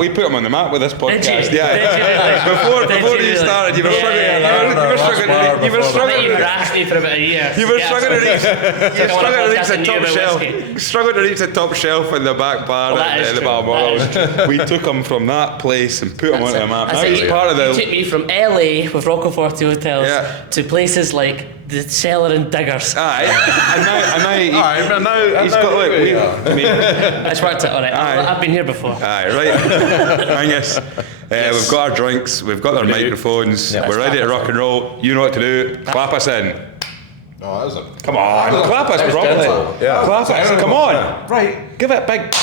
We put him on the map with this podcast. Did you? Yeah. Before you started, you were struggling. You were struggling. You asked me for about a year. You were struggling to reach the top shelf. Struggling to reach the top shelf in the back bar at the Balmoral. We took him from that place and put him on the map. Now he's part of the. You took me from LA with Rocco Forte hotels to places like the Cellar and Diggers. Aye, and now he's got like It's worked out alright. I've been here before. Aye, right. Angus, we've got our drinks, we've got our microphones, we're ready to rock and roll. You know what to do. Clap us in. Oh, that was a... Come on, clap us properly. Yeah. Clap us. Come on. Right. Give it a big.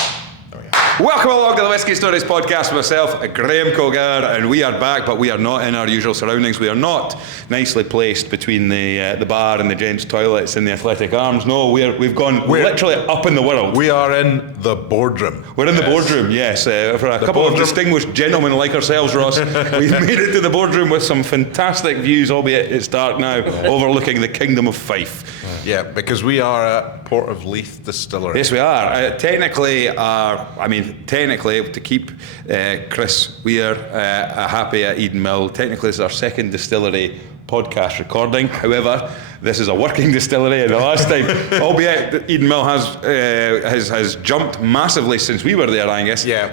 Welcome along to the Whisky Stories podcast with myself, Graham Colgar, and we are back, but we are not in our usual surroundings. We are not nicely placed between the bar and the gents' toilets in the Athletic Arms. No, we've gone literally up in the world. We are in the boardroom. We're in the boardroom, yes. For a couple of distinguished gentlemen like ourselves, Ross, we've made it to the boardroom with some fantastic views, albeit it's dark now, overlooking the Kingdom of Fife. Yeah, because we are at Port of Leith Distillery. Yes, we are. Technically, to keep Chris Weir happy at Eden Mill, technically this is our second distillery podcast recording. However, this is a working distillery, and the last time, albeit Eden Mill has jumped massively since we were there, Angus. Yeah.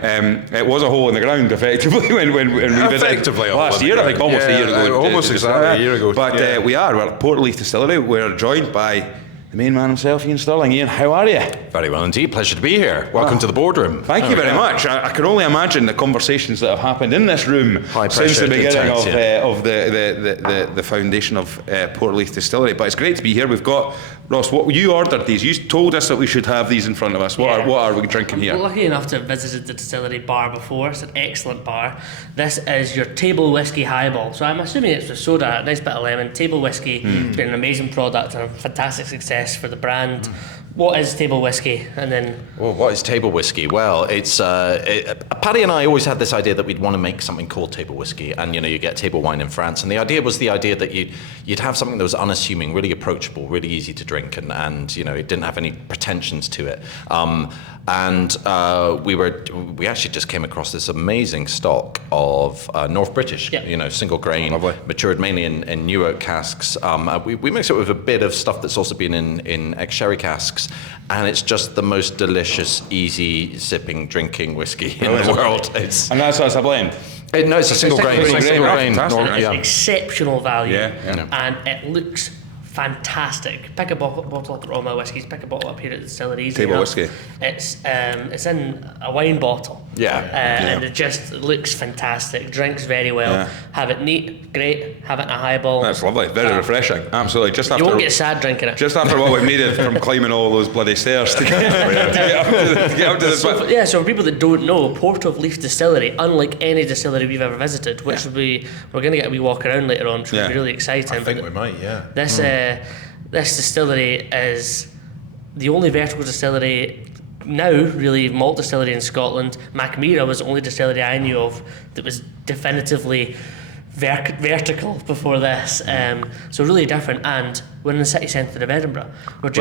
It was a hole in the ground, effectively, when we visited last year. I think almost a year ago. Almost exactly a year ago. But we're at Port of Leith Distillery. We're joined by the main man himself, Ian Stirling. Ian, how are you? Very well indeed. Pleasure to be here. Welcome to the boardroom. Thank you very much. I can only imagine the conversations that have happened in this room since the beginning of the foundation of Port of Leith Distillery. But it's great to be here. We've got, Ross, what you ordered these. You told us that we should have these in front of us. What are we drinking here? I'm lucky enough to have visited the distillery bar before. It's an excellent bar. This is your table whiskey highball. So I'm assuming it's with soda, a nice bit of lemon. Table whiskey. It's been an amazing product and a fantastic success for the brand. What is table whiskey? And then, well, what is table whiskey? Well, it's Paddy and I always had this idea that we'd want to make something called table whiskey, and you get table wine in France, and the idea that you'd have something that was unassuming, really approachable, really easy to drink, and it didn't have any pretensions to it. We actually just came across this amazing stock of North British, single grain, matured mainly in New Oak casks. We mix it with a bit of stuff that's also been in ex-sherry casks, and it's just the most delicious, easy sipping, drinking whiskey in the world. And that's a blend. No, it's a single grain. It's exceptional value, Yeah. and it looks fantastic. Pick a bottle up at all my whiskies. Pick a bottle up here at the distilleries. Table whiskey. It's in a wine bottle. And it just looks fantastic. Drinks very well. Yeah. Have it neat, great. Have it in a highball. That's lovely. Very refreshing. Absolutely. You won't get sad drinking it. Just after what we needed from climbing all those bloody stairs to get up to this. So for people that don't know, Port of Leith Distillery, unlike any distillery we've ever visited, which we're going to get a wee walk around later on, which will be really exciting. I think we might, yeah. This distillery is the only vertical distillery now, really, malt distillery in Scotland. Macmira was the only distillery I knew of that was definitively vertical before this. So really different, and we're in the city centre of Edinburgh. There'll be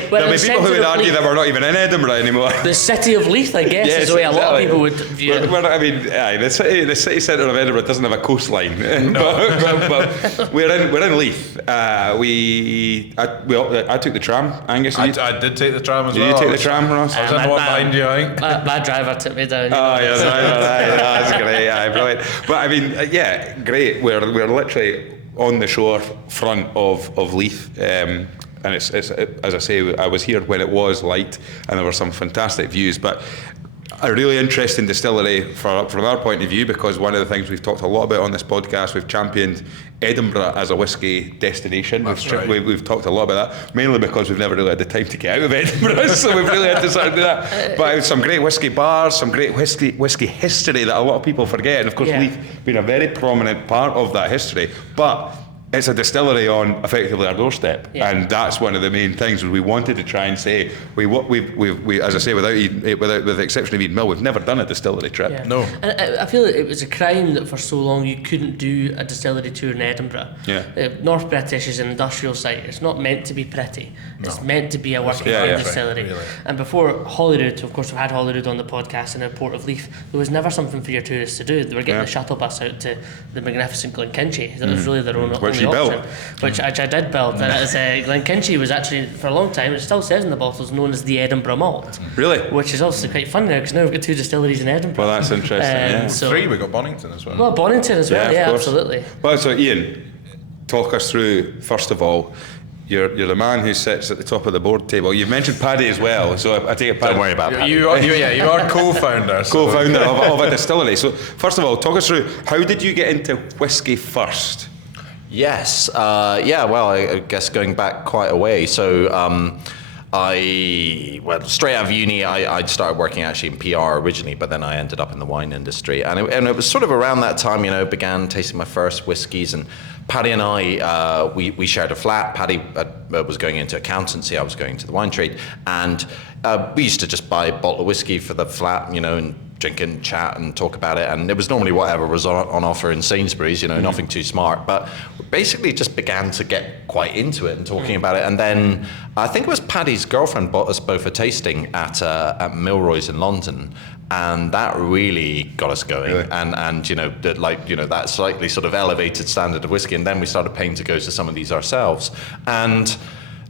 people who would argue that we're not even in Edinburgh anymore. The city of Leith, I guess, is the way a lot of people would view it. The city centre of Edinburgh doesn't have a coastline, but we're in Leith. I took the tram. Angus, I did take the tram as well. Did you take the tram, Ross? I was in the one behind you, I think. My driver took me down. Oh, yeah, that's great. Brilliant. But great. We're literally on the shore front of Leith, and it's as I say, I was here when it was light, and there were some fantastic views. But a really interesting distillery from our point of view, because one of the things we've talked a lot about on this podcast, we've championed Edinburgh as a whiskey destination. We've talked a lot about that, mainly because we've never really had the time to get out of Edinburgh, so we've really had to sort of do that. But some great whiskey bars, some great whiskey history that a lot of people forget, and of course Leith being a very prominent part of that history. But it's a distillery on effectively our doorstep, Yeah. and that's one of the main things. We wanted to try and say we as I say, with the exception of Eden Mill, we've never done a distillery trip. Yeah. No. And I feel it was a crime that for so long you couldn't do a distillery tour in Edinburgh. Yeah. North British is an industrial site. It's not meant to be pretty. It's meant to be a working Yeah, yeah. distillery. Really. And before Holyrood, of course, we've had Holyrood on the podcast and at Port of Leith, there was never something for your tourists to do. They were getting the shuttle bus out to the magnificent Glenkinchie. That was really their own Which only you built. option. Which I did build. And it was, Glenkinchie was actually, for a long time, it still says in the bottles, known as the Edinburgh Malt. Really? Which is obviously quite fun now, because now we've got 2 distilleries in Edinburgh. Well, that's interesting. Yeah. So, 3, we got Bonington as well. well, Bonington as well, of yeah, course. absolutely. Well, so Ian, talk us through, first of all, you're the man who sits at the top of the board table. You've mentioned Paddy as well, so I take it Paddy. Don't worry about that. You are co-founder. so- Co-founder of a distillery. So, first of all, talk us through, how did you get into whiskey first? Yes. Well, I guess going back quite a way. So straight out of uni, I started working actually in PR originally, but then I ended up in the wine industry. And it was sort of around that time, began tasting my first whiskies. And Paddy and I, we shared a flat. Paddy was going into accountancy. I was going to the wine trade. And we used to just buy a bottle of whiskey for the flat, and drink and chat and talk about it, and it was normally whatever was on offer in Sainsbury's, nothing too smart, but basically just began to get quite into it and talking about it. And then I think it was Paddy's girlfriend bought us both a tasting at Milroy's in London, and that really got us going. Really? And that slightly sort of elevated standard of whiskey, and then we started paying to go to some of these ourselves. And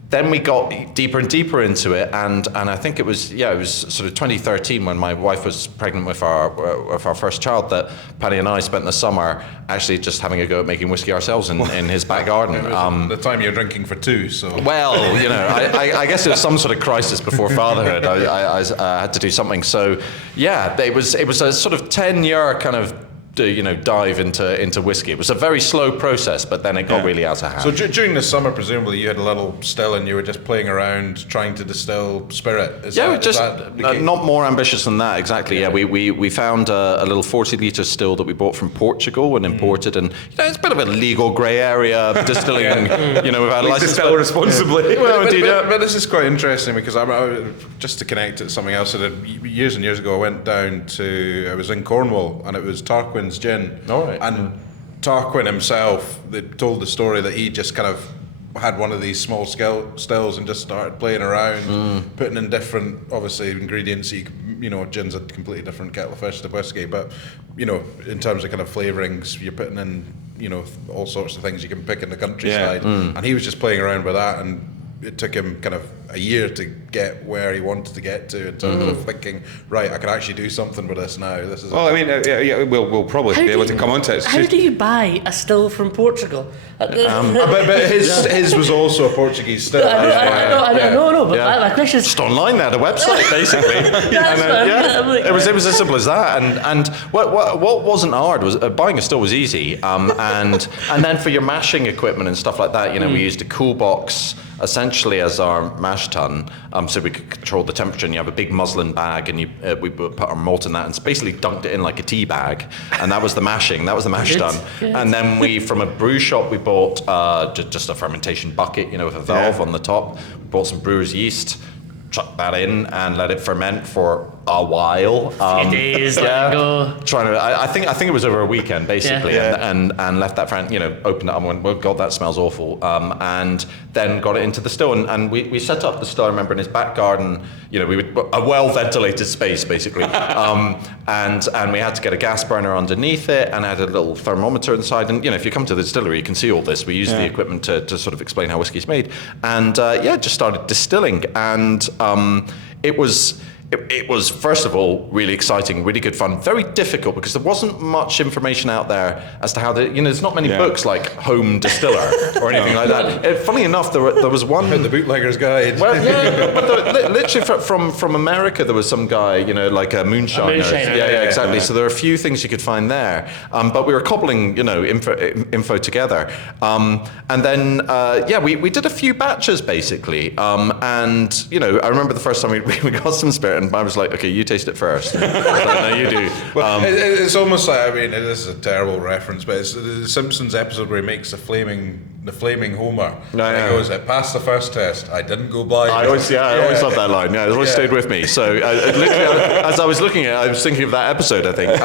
then we got deeper and deeper into it, and I think it was sort of 2013 when my wife was pregnant with our first child that Paddy and I spent the summer actually just having a go at making whiskey ourselves in his back garden. It was the time you're drinking for 2, so... Well, I guess it was some sort of crisis before fatherhood. I had to do something. So, yeah, it was a sort of 10-year kind of dive into whiskey. It was a very slow process, but then it got really out of hand. So during the summer, presumably, you had a little still and you were just playing around trying to distill spirit. Is that the case? Not more ambitious than that, exactly. Yeah, we found a little 40-litre still that we bought from Portugal and imported, and it's a bit of a legal grey area distilling. Without a license. Distill responsibly. Well, indeed, but this is quite interesting because just to connect it to something else. Years and years ago, I went down to, I was in Cornwall, and it was Tarquin's gin. All right. And Tarquin himself, they told the story that he just kind of had one of these small stills and just started playing around, putting in different, obviously, ingredients. Gin's a completely different kettle of fish to whiskey, but in terms of kind of flavourings, you're putting in all sorts of things you can pick in the countryside. And he was just playing around with that, and it took him kind of a year to get where he wanted to get to in terms of thinking, right, I can actually do something with this now. This is. Well, I mean, we'll probably be able to come on to it. How do you buy a still from Portugal? But his was also a Portuguese still. I know, but my question is... Just online there, the website, basically. It was as simple as that. And what wasn't hard was buying a still was easy. And then for your mashing equipment and stuff like that, we used a cool box essentially as our mash tun, so we could control the temperature. And you have a big muslin bag, and we put our malt in that, and basically dunked it in like a tea bag, and that was the mashing. That was the mash tun. And then from a brew shop, we bought just a fermentation bucket, with a valve on the top. We bought some brewer's yeast, chucked that in, and let it ferment for a while. Days, let it go. Trying to, I think it was over a weekend basically, and left that opened it up and went, well, God, that smells awful. And then got it into the still, and we set up the still. I remember in his back garden, we would a well ventilated space basically, and we had to get a gas burner underneath it, and I had a little thermometer inside. And if you come to the distillery, you can see all this. We use the equipment to sort of explain how whiskey's made, and just started distilling, and it was first of all really exciting, really good fun, very difficult because there wasn't much information out there as to how there's not many books like Home Distiller or anything like that. Funnily enough, there was one. The Bootlegger's Guide. Well, but literally from America, there was some guy, like a moonshiner. Yeah, exactly. So there are a few things you could find there, but we were cobbling, info together, and then we did a few batches basically, and I remember the first time we got some spirit. spirit, and I was like, okay, you taste it first. I was like, no, you do. Well, it's almost like, I mean, this is a terrible reference, but it's the Simpsons episode where he makes the flaming Homer. No, and he goes, it passed the first test. I didn't go blind. I always love that line. Yeah, it always stayed with me. So literally, as I was looking at it, I was thinking of that episode, I think.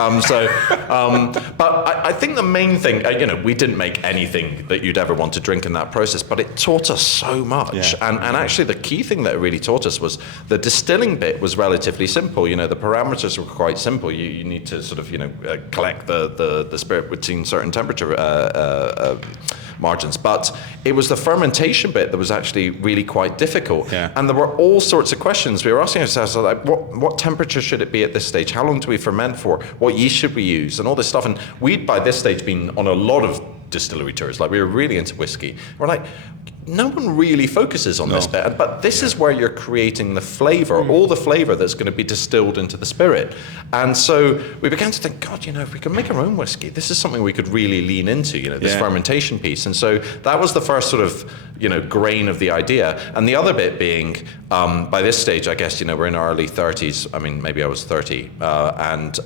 But I think the main thing, we didn't make anything that you'd ever want to drink in that process, but it taught us so much. Yeah. And actually the key thing that it really taught us was the distilling bit was relatively simple. The parameters were quite simple. You need to sort of, collect the spirit within certain temperature margins, but it was the fermentation bit that was actually really quite difficult. Yeah. And there were all sorts of questions we were asking ourselves, like what temperature should it be at this stage? How long do we ferment for? What yeast should we use? And all this stuff. And we'd by this stage been on a lot of distillery tours. Like, we were really into whiskey. We're like, no one really focuses on this bit, but this is where you're creating the flavour, all the flavour that's going to be distilled into the spirit. And so we began to think, God, if we could make our own whiskey, this is something we could really lean into, this fermentation piece. And so that was the first sort of, grain of the idea. And the other bit being, by this stage, I guess, we're in our early 30s. I mean, maybe I was 30, and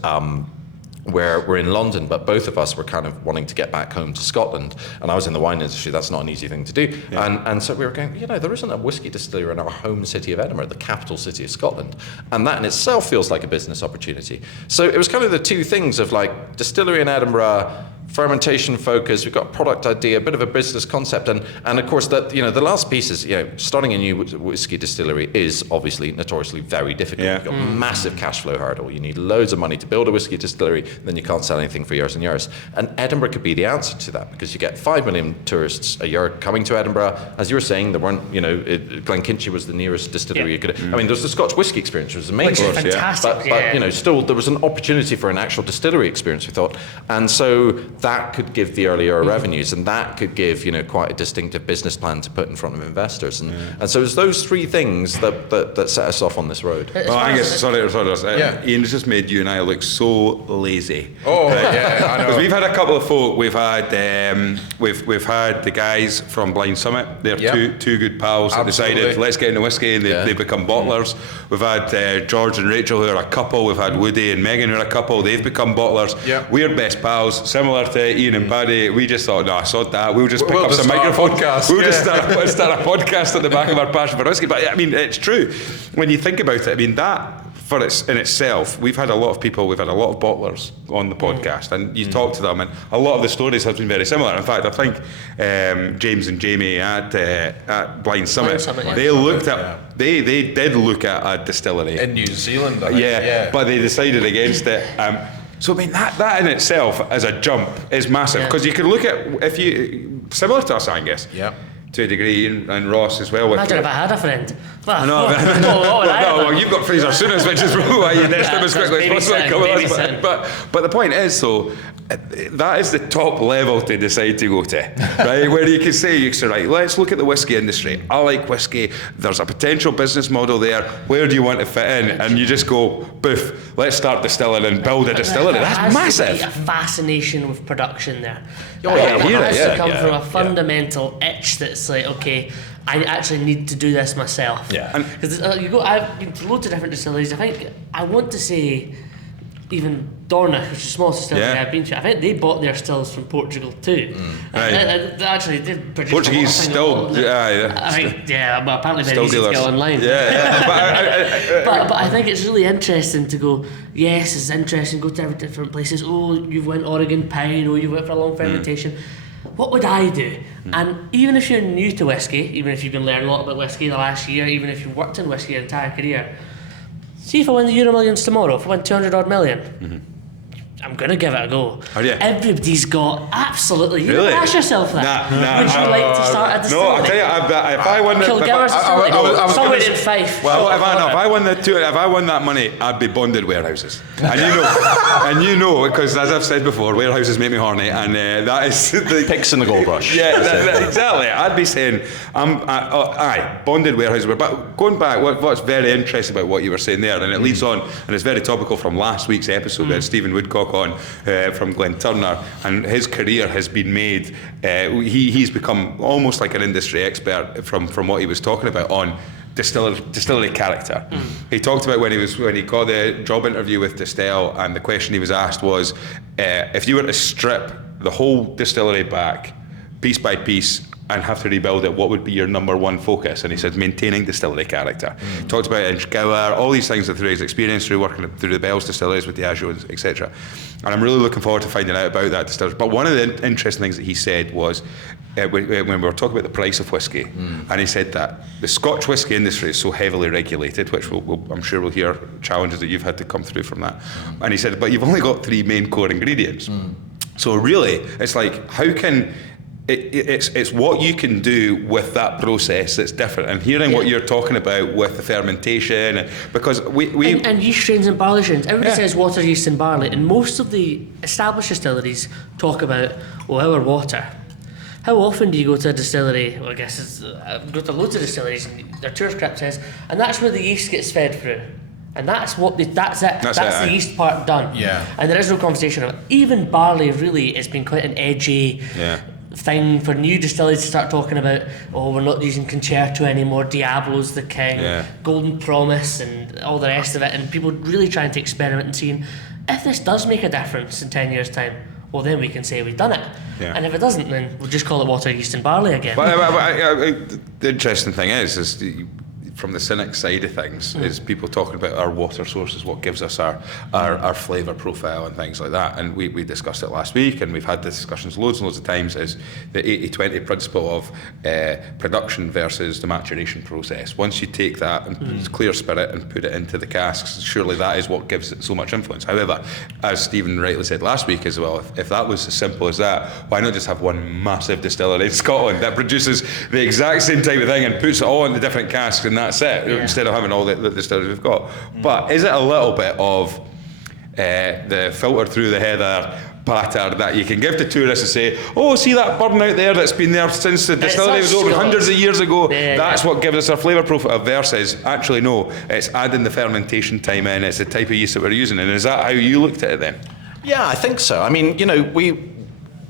we're in London, but both of us were kind of wanting to get back home to Scotland. And I was in the wine industry. That's not an easy thing to do. Yeah. And so we were going, there isn't a whiskey distillery in our home city of Edinburgh, the capital city of Scotland. And that in itself feels like a business opportunity. So it was kind of the two things of like distillery in Edinburgh, fermentation focus, we've got a product idea, a bit of a business concept, and of course that the last piece is starting a new whiskey distillery is obviously notoriously very difficult. You've got a massive cash flow hurdle. You need loads of money to build a whiskey distillery, then you can't sell anything for years and years. And Edinburgh could be the answer to that, because you get 5 million tourists a year coming to Edinburgh. As you were saying, there weren't Glenkinchie was the nearest distillery you could. I mean, there's the Scotch whisky experience, which was amazing. Which is fantastic. But still there was an opportunity for an actual distillery experience, we thought, and so that could give the earlier revenues, and that could give quite a distinctive business plan to put in front of investors, and so it's those three things that set us off on this road. Well, Angus, sorry, Ian's just made you and I look so lazy. Oh, yeah, I know. Because we've had a couple of folk. We've had the guys from Blind Summit. They're two good pals that decided let's get into whiskey, and they become bottlers. We've had George and Rachel, who are a couple. We've had Woody and Megan, who are a couple. They've become bottlers. Yeah. We're best pals, similar to Ian and Paddy. We just thought, I sod that. We'll just pick up some microphones. We'll just start a podcast at the back of our passion for whiskey. But I mean, it's true. When you think about it, I mean, that in itself, we've had a lot of people, we've had a lot of bottlers on the podcast, and you talk to them, and a lot of the stories have been very similar. In fact, I think James and Jamie at Blind Summit, they looked at, they did look at a distillery in New Zealand. I think. But they decided against it. So I mean, that in itself as a jump is massive, because you could look at, similar to us, Angus. Yeah. To a degree, and Ross as well. Imagine if I had a friend. Well, I know. Well, you've got Fraser Souness, which is probably why you ditched him as quickly as possible. But the point is, so that is the top level to decide to go to, right? Where you can say, right, let's look at the whiskey industry. I like whiskey. There's a potential business model there. Where do you want to fit in? And you just go, boof, let's start distilling and build a distillery. That's massive. A fascination with production there. It has to come from a fundamental itch that's like, okay, I actually need to do this myself. Yeah. Because I've been to loads of different distilleries. I think I want to say even Dornoch, which is the smallest distillery I've been to, I think they bought their stills from Portugal too. And actually did produce Portuguese still, but apparently very easy to get online. But I think it's really interesting to go, yes, it's interesting, go to different places. Oh, you've went Oregon pine, or you went for a long fermentation. What would I do? And even if you're new to whiskey, even if you've been learning a lot about whiskey the last year, even if you've worked in whiskey your entire career, see if I win the Euro Millions tomorrow, if I win 200 odd million, I'm going to give it a go. Everybody's got, absolutely. You really? Ask yourself that. Would you like to start a distillery? No, I'll tell you, if I won the... Kilgimmer's distillery, somewhere in Fife. Well, if I won that money, I'd be bonded warehouses. And you know, because as I've said before, warehouses make me horny, and that is... the picks in the gold rush. Yeah, exactly. I'd be saying, bonded warehouses. But going back, what's very interesting about what you were saying there, and it leads on, and it's very topical from last week's episode, where Stephen Woodcock on from Glenturner, and his career has been made, he's become almost like an industry expert from what he was talking about on distillery character. He talked about when he got the job interview with Distell, and the question he was asked was, if you were to strip the whole distillery back, piece by piece, and have to rebuild it, what would be your number one focus? And he said maintaining distillery character. Talked about Inchgower, all these things that through his experience through working through the Bell's distilleries with Diageo, etc. And I'm really looking forward to finding out about that distillery. But one of the interesting things that he said was when we were talking about the price of whiskey, and he said that the Scotch whiskey industry is so heavily regulated, which I'm sure we'll hear challenges that you've had to come through from that. And he said, but you've only got 3 main core ingredients. So really, it's like, how can it's what you can do with that process that's different. And hearing what you're talking about with the fermentation, and because we and yeast strains and barley strains. Everybody says water, yeast, and barley, and most of the established distilleries talk about our water. How often do you go to a distillery? Well, I guess go to loads of distilleries, and their tour script says, and that's where the yeast gets fed through. And that's what that's it. That's the yeast part done. Yeah. And there is no conversation about it. Even barley really has been quite an edgy thing for new distilleries to start talking about. Oh, we're not using Concerto anymore. Diablo's the king. Golden Promise, and all the rest of it. And people really trying to experiment and seeing if this does make a difference in 10 years' time. Well, then we can say we've done it. And if it doesn't, then we'll just call it water, yeast, and barley again. But the interesting thing is from the cynic side of things, is people talking about our water sources, what gives us our flavour profile and things like that. And we discussed it last week, and we've had the discussions loads and loads of times, is the 80-20 principle of production versus the maturation process. Once you take that and clear spirit and put it into the casks, surely that is what gives it so much influence. However, as Stephen rightly said last week as well, if that was as simple as that, why not just have one massive distillery in Scotland that produces the exact same type of thing and puts it all into different casks, and that's it, instead of having all the distilleries we've got. But is it a little bit of the filter through the heather patter that you can give to tourists and say, oh, see that burn out there that's been there since the distillery was opened hundreds of years ago, that's what gives us our flavour profile, versus actually no, it's adding the fermentation time in, it's the type of yeast that we're using. And is that how you looked at it then? Yeah, I think so. I mean,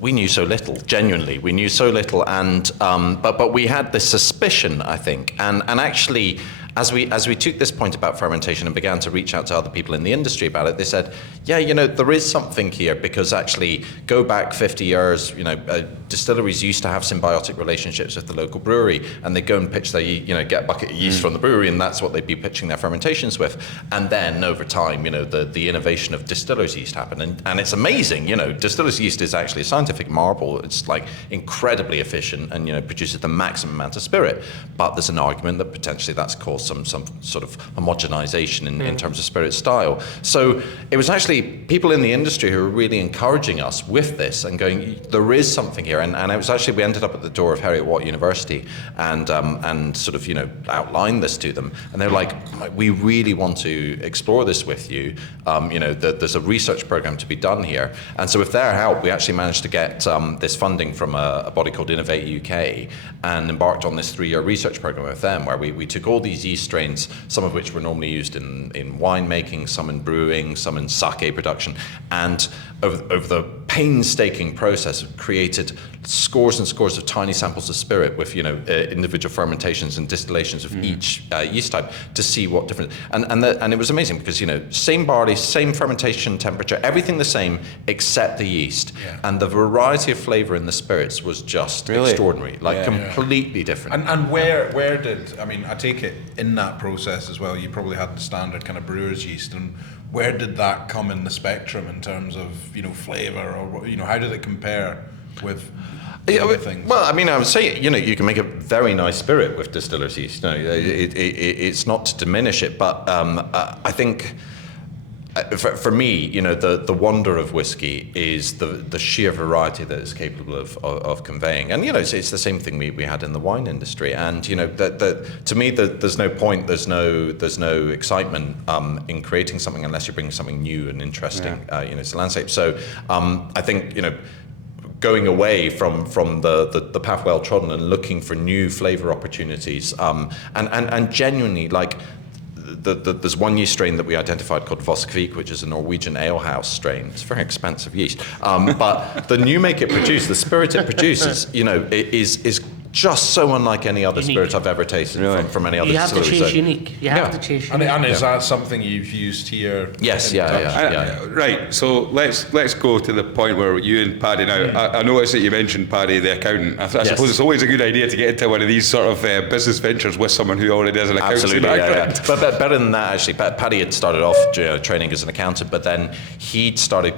we knew so little, genuinely. We knew so little, and but we had this suspicion, I think, and actually, as we took this point about fermentation and began to reach out to other people in the industry about it, they said, yeah, there is something here, because actually, go back 50 years, distilleries used to have symbiotic relationships with the local brewery, and they'd go and pitch their, get a bucket of yeast from the brewery, and that's what they'd be pitching their fermentations with. And then over time, the innovation of distillers yeast happened, and it's amazing. Distillers yeast is actually a scientific marvel. It's like incredibly efficient and produces the maximum amount of spirit. But there's an argument that potentially that's caused some sort of homogenization in terms of spirit style. So it was actually people in the industry who were really encouraging us with this and going, there is something here. And it was actually, we ended up at the door of Heriot-Watt University and sort of outlined this to them, and they're like, we really want to explore this with you. There's a research program to be done here, and so with their help, we actually managed to get this funding from a body called Innovate UK, and embarked on this 3-year research program with them, where we took all these yeast strains, some of which were normally used in wine making, some in brewing, some in sake production, and over the painstaking process created scores and scores of tiny samples of spirit with individual fermentations and distillations of each yeast type to see what different, and it was amazing, because same barley, same fermentation temperature, everything the same except the yeast, and the variety of flavour in the spirits was just extraordinary, completely different. And where did, I take it in that process as well, you probably had the standard kind of brewer's yeast, and where did that come in the spectrum in terms of flavour, or how did it compare with other things? Well, I would say you can make a very nice spirit with distiller's yeast. It's not to diminish it, but I think for me, the wonder of whiskey is the sheer variety that it's capable of conveying. And it's the same thing we had in the wine industry. And that to me, there's no point, there's no excitement in creating something unless you're bringing something new and interesting to the landscape. So I think going away from the path well trodden and looking for new flavour opportunities, and genuinely there's one yeast strain that we identified called Voskvik, which is a Norwegian alehouse strain. It's very expensive yeast, but the new make it produces, the spirit it produces, is just so unlike any other Unique. spirit I've ever tasted from any other You have to distillery. chase So- unique. You have to chase unique. And is that something you've used here? Yes, in yeah, Dutch? yeah. Right, so let's go to the point where you and Paddy now. I noticed that you mentioned Paddy, the accountant. I suppose it's always a good idea to get into one of these sort of business ventures with someone who already has an accountancy Absolutely, background. But better than that, actually. Paddy had started off training as an accountant, but then he'd started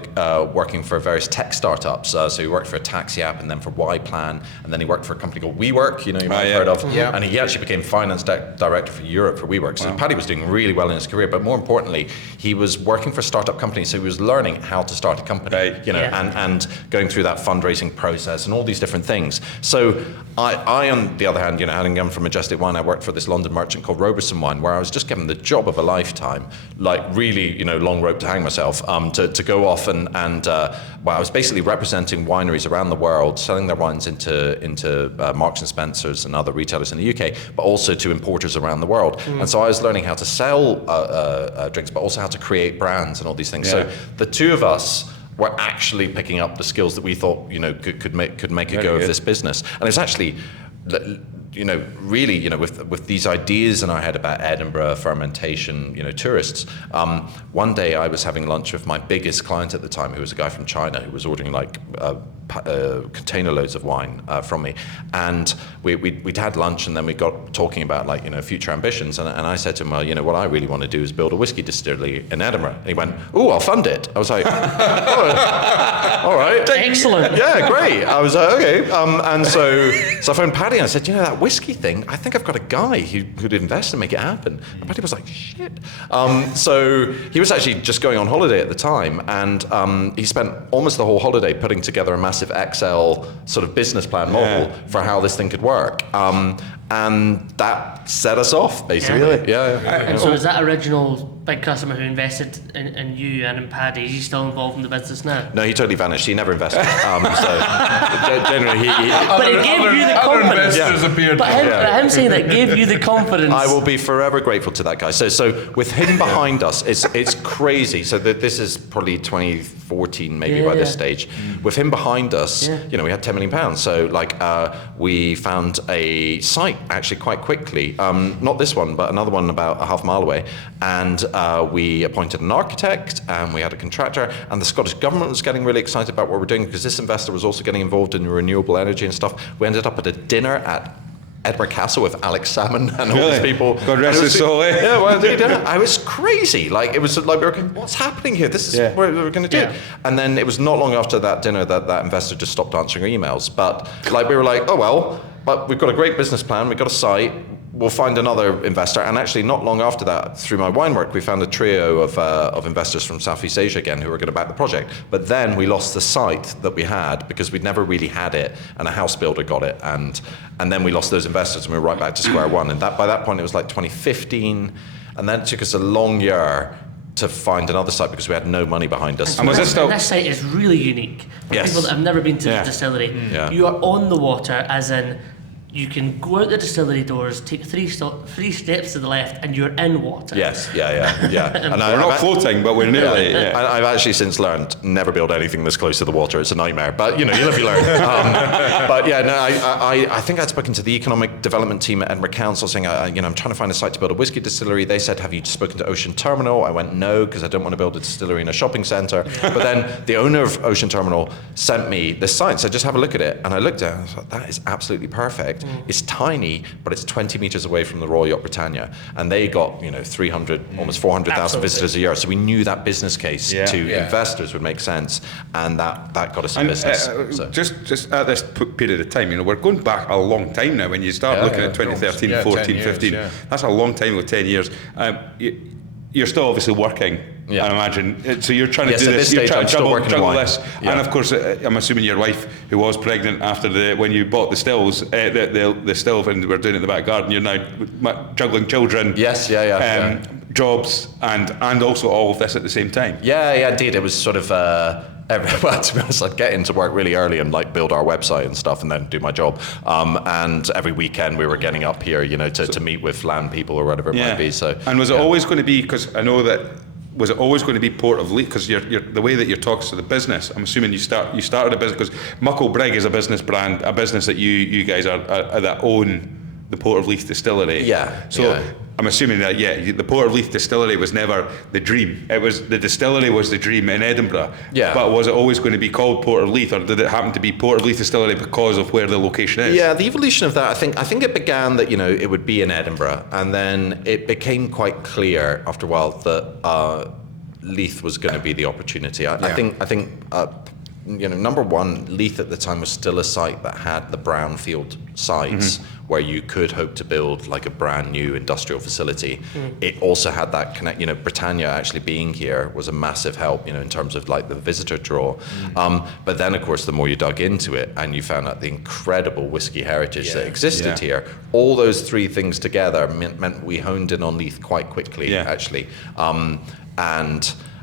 working for various tech startups. So he worked for a taxi app, and then for YPlan, and then he worked for a company called WeWork, you might have heard of. Yeah. And he actually became finance director for Europe for WeWork. So Paddy was doing really well in his career, but more importantly, he was working for startup companies, so he was learning how to start a company, and going through that fundraising process and all these different things. So I on the other hand, having come from Majestic Wine, I worked for this London merchant called Roberson Wine, where I was just given the job of a lifetime, like really, long rope to hang myself, to go off and I was basically representing wineries around the world, selling their wines into Marks and Spencers and other retailers in the UK, but also to importers around the world. And so I was learning how to sell drinks, but also how to create brands and all these things. So the two of us were actually picking up the skills that we thought could make a go of this business. And it's actually, really, with these ideas in our head about Edinburgh, fermentation, tourists. One day I was having lunch with my biggest client at the time, who was a guy from China who was ordering container loads of wine from me, and we'd had lunch, and then we got talking about future ambitions, and I said to him, well, what I really want to do is build a whiskey distillery in Edinburgh. And he went, oh, I'll fund it. I was like, oh, all right, Excellent. yeah, great. I was like, okay, and so I phoned Paddy and I said, that whiskey thing, I think I've got a guy who'd invest and make it happen. And Paddy was like, shit. So he was actually just going on holiday at the time, and he spent almost the whole holiday putting together a massive Excel sort of business plan model for how this thing could work. And that set us off, basically. And so is that original big customer who invested in you and in Paddy, is he still involved in the business now? No, he totally vanished. He never invested. Generally, he But it gave you the confidence. Investors appeared. But him saying that gave you the confidence. I will be forever grateful to that guy. So with him behind us, it's crazy. So this is probably 2014 maybe by this stage. With him behind us, we had £10 million. So we found a site actually quite quickly. Not this one, but another one about a half mile away. And we appointed an architect, and we had a contractor, and the Scottish government was getting really excited about what we're doing, because this investor was also getting involved in renewable energy and stuff. We ended up at a dinner at Edinburgh Castle with Alex Salmon and all these people. God rest his soul, eh? Yeah, well, indeed, I was crazy. It was like we were going, what's happening here? This is what we're going to do. And then it was not long after that dinner that investor just stopped answering our emails. But we were like, oh well, but we've got a great business plan. We've got a site. We'll find another investor. And actually, not long after that, through my wine work, we found a trio of investors from Southeast Asia again who were going to back the project. But then we lost the site that we had because we'd never really had it, and a house builder got it. And then we lost those investors, and we were right back to square one. And by that point, it was 2015. And then it took us a long year to find another site because we had no money behind us. And was this still... This site is really unique. For Yes. people that have never been to the distillery, you are on the water, as in you can go out the distillery doors, take three steps to the left, and you're in water. Yes, yeah. And We're not floating, but we're nearly. I've actually since learned never build anything this close to the water. It's a nightmare. But you live, you learn. I think I'd spoken to the economic development team at Edinburgh Council, saying, I'm trying to find a site to build a whiskey distillery. They said, have you spoken to Ocean Terminal? I went, no, because I don't want to build a distillery in a shopping centre. But then the owner of Ocean Terminal sent me this site, so just have a look at it. And I looked at it, and I was like, that is absolutely perfect. It's tiny, but it's 20 metres away from the Royal Yacht Britannia, and they got 300, almost 400,000 visitors a year. So we knew that business case to investors would make sense, and that got us in business. Just at this period of time, we're going back a long time now. When you start looking at 2013, 14, years, 15, that's a long time with 10 years. You're still obviously working. I imagine. So you're trying to do this. You're trying to juggle this, and of course, I'm assuming your wife, who was pregnant after when you bought the stills, the still, and we're doing it in the back garden. You're now juggling children. Yes, jobs, and also all of this at the same time. Yeah, indeed. It was sort of. Well, to be honest, I'd get into work really early and build our website and stuff, and then do my job. And every weekend we were getting up here, to meet with land people or whatever it might be. So. And was it always going to be? Because I know that was it always going to be Port of Leith? Because you're the way that you're talking to the business, I'm assuming you started a business, because Muckle Brig is a business brand, a business that you guys are that own the Port of Leith Distillery. Yeah. So yeah. I'm assuming that the Port of Leith Distillery was never the dream. It was the distillery was the dream in Edinburgh. Yeah. But was it always going to be called Port of Leith, or did it happen to be Port of Leith Distillery because of where the location is? Yeah, the evolution of that, I think it began that it would be in Edinburgh, and then it became quite clear after a while that Leith was going to be the opportunity. I think number one, Leith at the time was still a site that had the brownfield sites where you could hope to build like a brand new industrial facility. It also had that connect. Britannia actually being here was a massive help. In terms of like the visitor draw. But then, of course, the more you dug into it and you found out the incredible whiskey heritage that existed here, all those three things together meant we honed in on Leith quite quickly, actually. And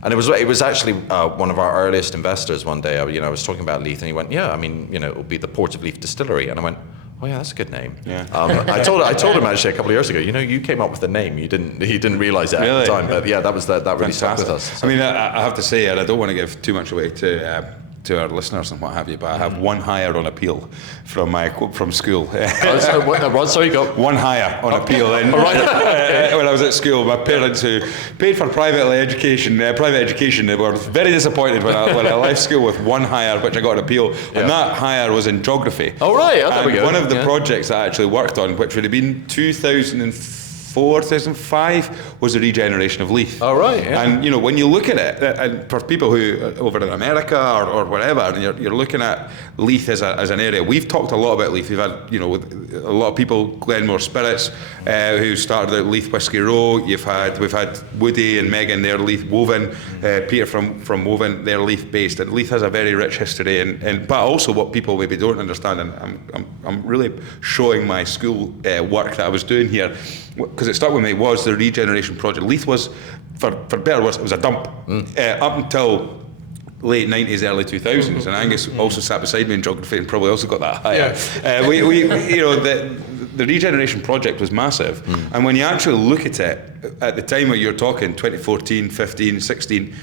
it was actually one of our earliest investors one day. I was talking about Leith, and he went, it will be the Port of Leith Distillery. And I went, oh yeah, that's a good name. Yeah. I told him actually a couple of years ago, you came up with the name. He didn't realise it at the time, but yeah, that really stuck with us. So. I mean, I have to say, and I don't want to give too much away to our listeners and what have you, but I have one hire on appeal from school. So you got one hire on appeal. And when I was at school, my parents, who paid for private education, they were very disappointed when I left school with one hire, which I got an appeal, and that hire was in geography. Oh right, there we go. One of the projects I actually worked on, which would have been 2005, was the regeneration of Leith. Oh right, yeah. And when you look at it, and for people who over in America or whatever, and you're looking at Leith as an area, we've talked a lot about Leith. We've had with a lot of people, Glenmore Spirits, who started at Leith Whisky Row. We've had Woody and Megan, they're Leith Woven. Peter from Woven, they're Leith based, and Leith has a very rich history. And but also what people maybe don't understand, and I'm really showing my school work that I was doing here, because it stuck with me, was the regeneration project. Leith was, for better or worse, it was a dump up until late 90s, early 2000s, and Angus also sat beside me in geography and probably also got that higher. The regeneration project was massive, and when you actually look at it, at the time when you're talking 2014, 15, 16,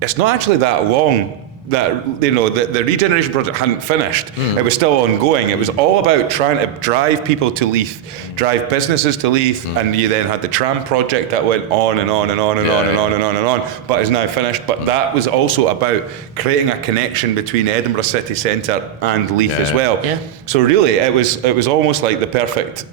it's not actually that long that the regeneration project hadn't finished. It was still ongoing. It was all about trying to drive people to Leith, drive businesses to Leith, and you then had the tram project that went on and on and on and on and on and on and on, but is now finished. But that was also about creating a connection between Edinburgh city centre and Leith as well. Yeah. So really, it was almost like the perfect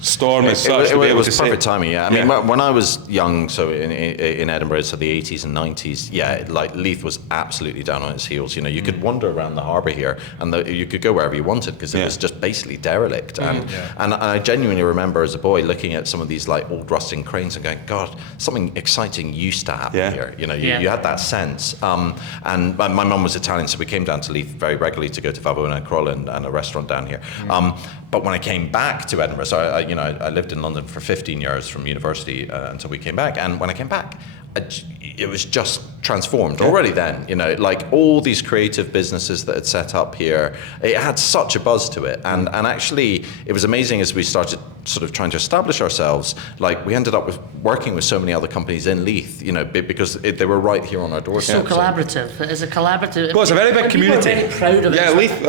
storm as such. It was perfect timing. Yeah, I mean, when I was young, so in Edinburgh, so the 80s and 90s, like Leith was absolutely down on its heels. You could wander around the harbour here, and you could go wherever you wanted because it was just basically derelict. And I genuinely remember as a boy looking at some of these like old rusting cranes and going, God, something exciting used to happen here. You had that sense. And my mum was Italian, so we came down to Leith very regularly to go to Favona Kroll and a restaurant down here. But when I came back to Edinburgh, so I lived in London for 15 years from university until we came back. And when I came back, it was just transformed already then. Like all these creative businesses that had set up here, it had such a buzz to it. And actually, it was amazing as we started sort of trying to establish ourselves. Like we ended up working with so many other companies in Leith, because they were right here on our doorstep. So collaborative. It's a collaborative. Well, it's a very big community. People are very proud of it. Yeah, Leith.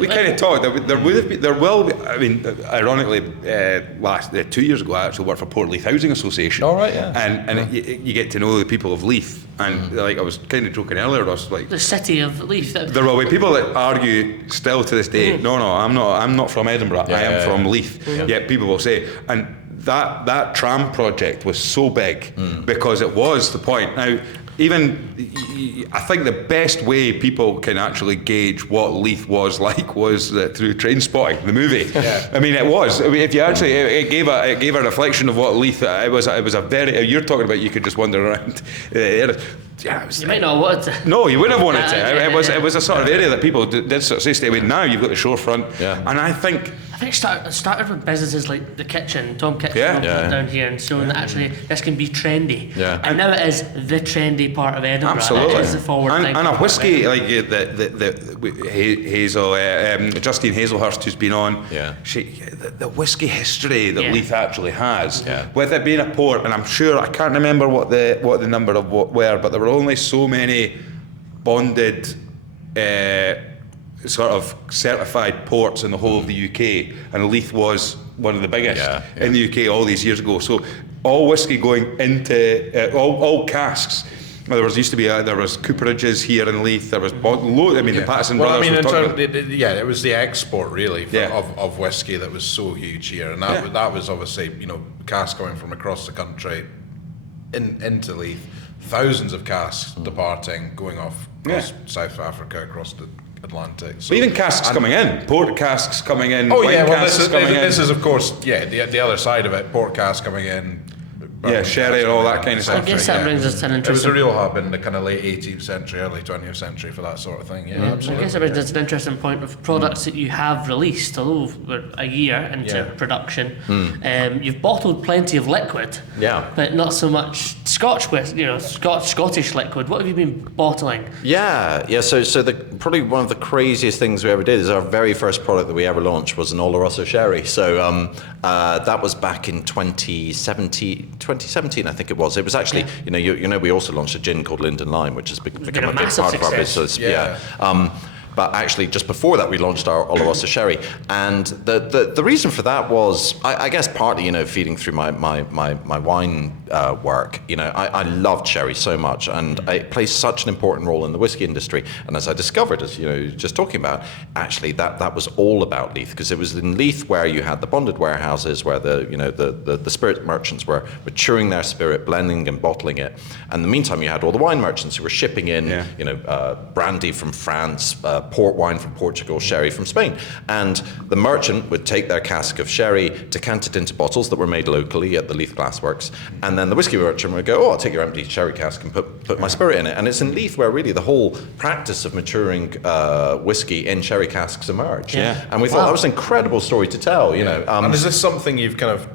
We kind of talked. There will be. I mean, ironically, 2 years ago, I actually worked for Port of Leith Housing Association. All right, yeah. And you get to know the people of Leith, and like I was kind of joking earlier, I was like, the city of Leith. There will be people that argue still to this day. No, I'm not from Edinburgh. I am from Leith. Yet people will say, and that tram project was so big because it was the point. Now, I think the best way people can actually gauge what Leith was like was through Trainspotting, the movie. I mean, it was. I mean, if you actually, it gave a reflection of what Leith. It was a very. You're talking about. You could just wander around. You might not want to. No, you wouldn't have wanted to. It was a sort of area that people did sort of say stay away. Now you've got the shorefront, and I think I think it started with businesses like the Kitchen, Tom Kitchen, Yeah. down here, and showing that actually this can be trendy. Yeah. And now it is the trendy part of Edinburgh. Absolutely. It is the forward thing. And a whisky like Hazel, Justine Hazelhurst, who's been on. Yeah. The whisky history that Leith actually has, Yeah. with it being a port, and I'm sure I can't remember what the number of what were, but there were only so many bonded. Sort of certified ports in the whole of the UK, and Leith was one of the biggest in the UK all these years ago. So all whisky going into all casks. Well, used to be there was Cooperages here in Leith. There was the Patterson brothers. It was the export really Yeah. of whiskey that was so huge here, and that was obviously casks going from across the country into Leith, thousands of casks departing, going off across South Africa, across the Atlantic. So, But even casks coming in, port casks coming in. Oh wine yeah, well casks coming in. this is of course the other side of it. Port casks coming in. Sherry and all that kind of I stuff. guess that brings us to an It was a interesting. real hub in the kind of late 18th century, early 20th century for that sort of thing. Yeah, I absolutely. guess it brings us to an interesting point of products that you have released, although we're a year into Yeah. production. You've bottled plenty of liquid, but not so much Scotch Scottish liquid. What have you been bottling? Yeah. So probably one of the craziest things we ever did is our very first product that we ever launched was an Oloroso sherry. So that was back in 2017, I think it was. It was actually, we also launched a gin called Linden Lime, which has become a big massive part of our success. business. But actually, just before that, we launched our Oloroso sherry, and the reason for that was, I guess, partly feeding through my wine work. I loved sherry so much, and it plays such an important role in the whiskey industry. And as I discovered, as just talking about, actually that was all about Leith, because it was in Leith where you had the bonded warehouses, where the spirit merchants were maturing their spirit, blending and bottling it. And in the meantime, you had all the wine merchants who were shipping in, brandy from France. Port wine from Portugal, sherry from Spain. And the merchant would take their cask of sherry, decant it into bottles that were made locally at the Leith Glassworks, and then the whiskey merchant would go, I'll take your empty sherry cask and put my spirit in it. And it's in Leith where really the whole practice of maturing whiskey in sherry casks emerged. Yeah. And we thought that was an incredible story to tell, and is this something you've kind of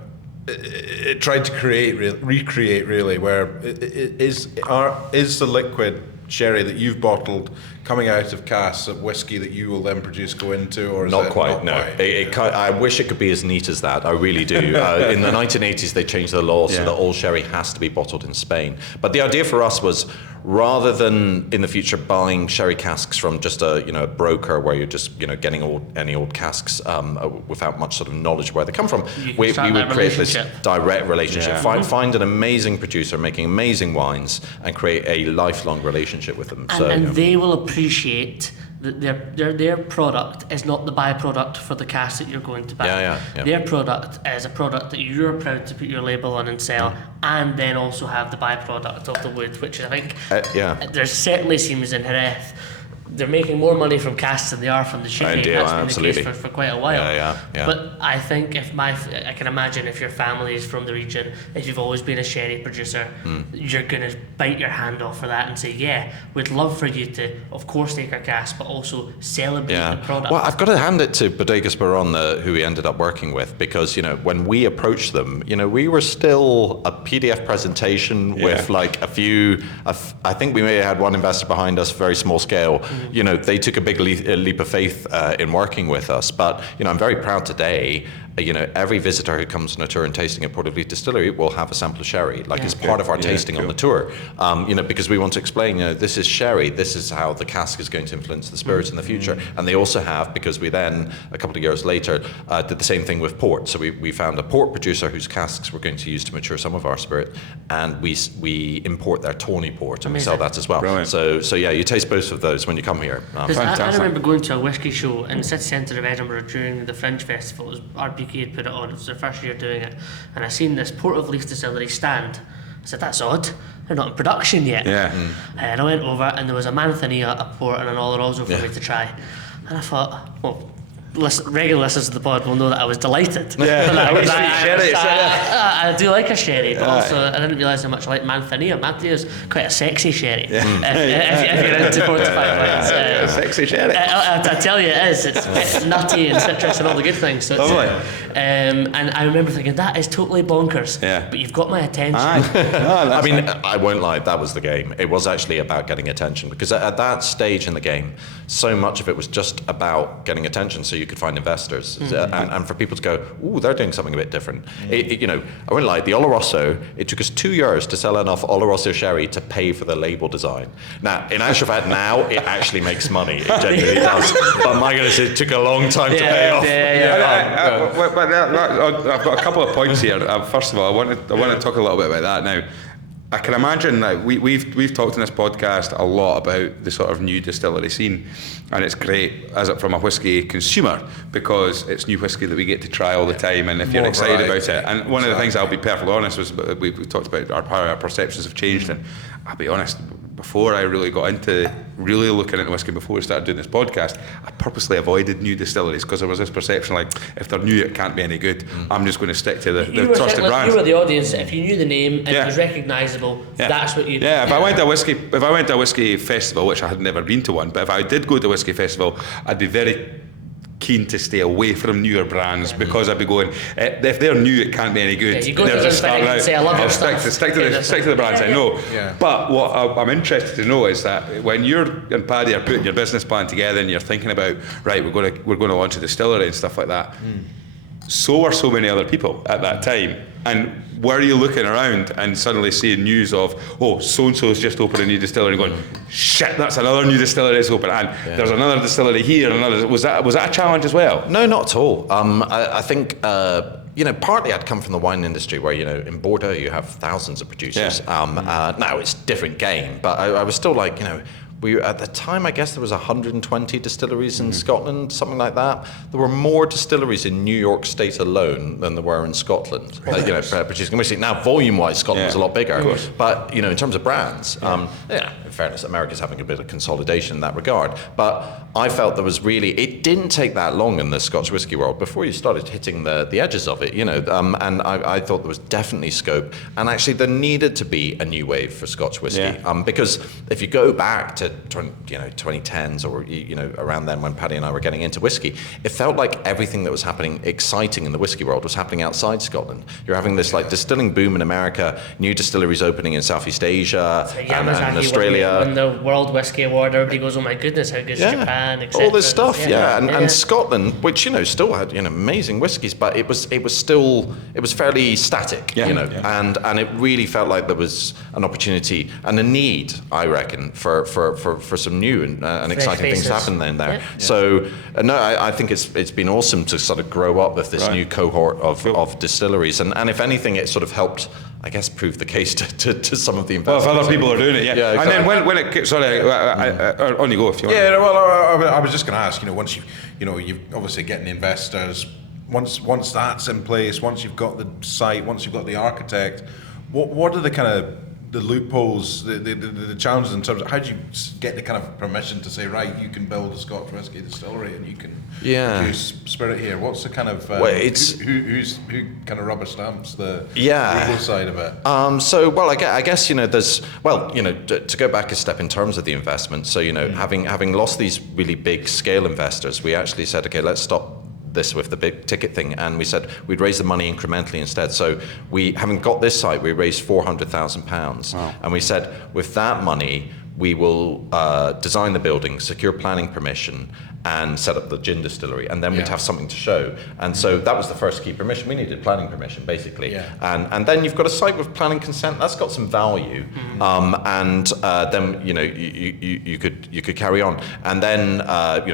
tried to recreate really, where is the liquid sherry that you've bottled coming out of casks of whiskey that you will then produce go into, or is not it quite? No, I wish it could be as neat as that. I really do. In the 1980s, they changed the law so that all sherry has to be bottled in Spain. But the idea for us was, rather than in the future buying sherry casks from just a broker where you're just getting any old casks without much sort of knowledge where they come from, we would create this direct relationship. Find an amazing producer making amazing wines and create a lifelong relationship with them. And they will appreciate that their product is not the byproduct for the cask that you're going to buy. Yeah. Their product is a product that you're proud to put your label on and sell, and then also have the byproduct of the wood, which I think there certainly seems in Jerez. They're making more money from casks than they are from the sherry. That's been the case for quite a while. Yeah. But I think I can imagine if your family is from the region, if you've always been a sherry producer, you're going to bite your hand off for that and say, we'd love for you to, of course, take our cask, but also celebrate the product. Well, I've got to hand it to Bodegas Baron, who we ended up working with, because, when we approached them, we were still a PDF presentation with like a few, I think we may have had one investor behind us, very small scale. They took a big leap of faith in working with us. But, I'm very proud today, every visitor who comes on a tour and tasting at Port of Leith Distillery will have a sample of sherry, it's part of our tasting on the tour, because we want to explain, this is sherry, this is how the cask is going to influence the spirits in the future. And they also have, because we then, a couple of years later, did the same thing with port. So we found a port producer whose casks we're going to use to mature some of our spirit, and we import their tawny port and we sell that as well. Brilliant. So you taste both of those when you come here. I remember going to a whisky show in the city centre of Edinburgh during the Fringe Festival. It was RBK had put it on. It was their first year doing it, and I seen this Port of Leith Distillery stand. I said, that's odd, they're not in production yet. And I went over and there was a Manzanilla, a port and an Oloroso for me to try, and I thought, well, regular listeners to the pod will know that I was delighted. Yeah. I do like a sherry, but also I didn't realise how much I like Manfanilla. Manfanilla is quite a sexy sherry. If you're into fortified wines. Sexy sherry. I tell you it is. It's nutty and citrus and all the good things. So Lovely. And I remember thinking, that is totally bonkers. Yeah. But you've got my attention. I mean, I won't lie, that was the game. It was actually about getting attention, because at that stage in the game, so much of it was just about getting attention so you could find investors. And for people to go, ooh, they're doing something a bit different. I won't lie, the Oloroso, it took us 2 years to sell enough Oloroso sherry to pay for the label design. Now, in actual fact, now it actually makes money. It genuinely does. But my goodness, it took a long time to pay off. I've got a couple of points here. First of all, I want to talk a little bit about that now. I can imagine that we've talked in this podcast a lot about the sort of new distillery scene, and it's great from a whisky consumer, because it's new whisky that we get to try all the time, and if you're excited about it. And one of the things, I'll be perfectly honest, was we talked about how our perceptions have changed, and I'll be honest, before I really got into really looking into whisky, before we started doing this podcast, I purposely avoided new distilleries, because there was this perception like, if they're new, it can't be any good. I'm just going to stick to the trusted brands. You were the audience. If you knew the name and it was recognisable, that's what you. Yeah, if I went to a whisky festival, which I had never been to one, but if I did go to a whisky festival, I'd be very keen to stay away from newer brands, because I'd be going, if they're new, it can't be any good. You go to the starting and say, I love your stuff. Stick to the brands I know. Yeah. But what I'm interested to know is that when you and Paddy are putting your business plan together and you're thinking about, right, we're going to launch a distillery and stuff like that, so are so many other people at that time. And were you looking around and suddenly seeing news of, so-and-so's just opened a new distillery, and going, shit, that's another new distillery that's open, and there's another distillery here, was that a challenge as well? No, not at all. I think, partly I'd come from the wine industry where, in Bordeaux you have thousands of producers. Now it's a different game, but I was still like, at the time, I guess there was 120 distilleries in Scotland, something like that. There were more distilleries in New York State alone than there were in Scotland. Producing whisky. Now, volume-wise, Scotland was a lot bigger. But in terms of brands, in fairness, America's having a bit of consolidation in that regard. But I felt there was it didn't take that long in the Scotch whisky world before you started hitting the edges of it. And I thought there was definitely scope. And actually, there needed to be a new wave for Scotch whisky, because if you go back to 2010s or around then when Paddy and I were getting into whisky, it felt like everything that was happening exciting in the whisky world was happening outside Scotland. You're having this distilling boom in America, new distilleries opening in Southeast Asia and Australia. Won the World Whisky Award, everybody goes, oh my goodness, how good is Japan, etc. All this stuff, and Scotland, which still had amazing whiskies, but it was fairly static, and it really felt like there was an opportunity and a need, I reckon, for some new and exciting things happening there. So I think it's been awesome to sort of grow up with this new cohort of distilleries, and if anything, it sort of helped, I guess, prove the case to some of the investors. Well, if other people are doing it, exactly. And then when it, on you go if you want. Yeah, well, I was just going to ask, once you've obviously getting investors, once that's in place, once you've got the site, once you've got the architect, what are the kind of the loopholes, the challenges in terms of how do you get the kind of permission to say, right, you can build a Scotch whisky distillery and you can use spirit here? What's the kind of who kind of rubber stamps the legal side of it? I guess there's to go back a step in terms of the investment. So having lost these really big scale investors, we actually said, okay, let's stop this with the big ticket thing, and we said we'd raise the money incrementally instead. So we, having got this site, we raised £400,000, and we said with that money we will design the building, secure planning permission, and set up the gin distillery, and then we'd have something to show. And so that was the first key permission. We needed planning permission, basically. And then you've got a site with planning consent. That's got some value. And then you could carry on. And then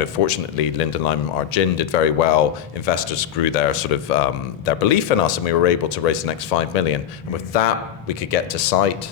fortunately, Linden Lime, our gin, did very well. Investors grew their sort of their belief in us, and we were able to raise the next $5 million. And with that, we could get to site.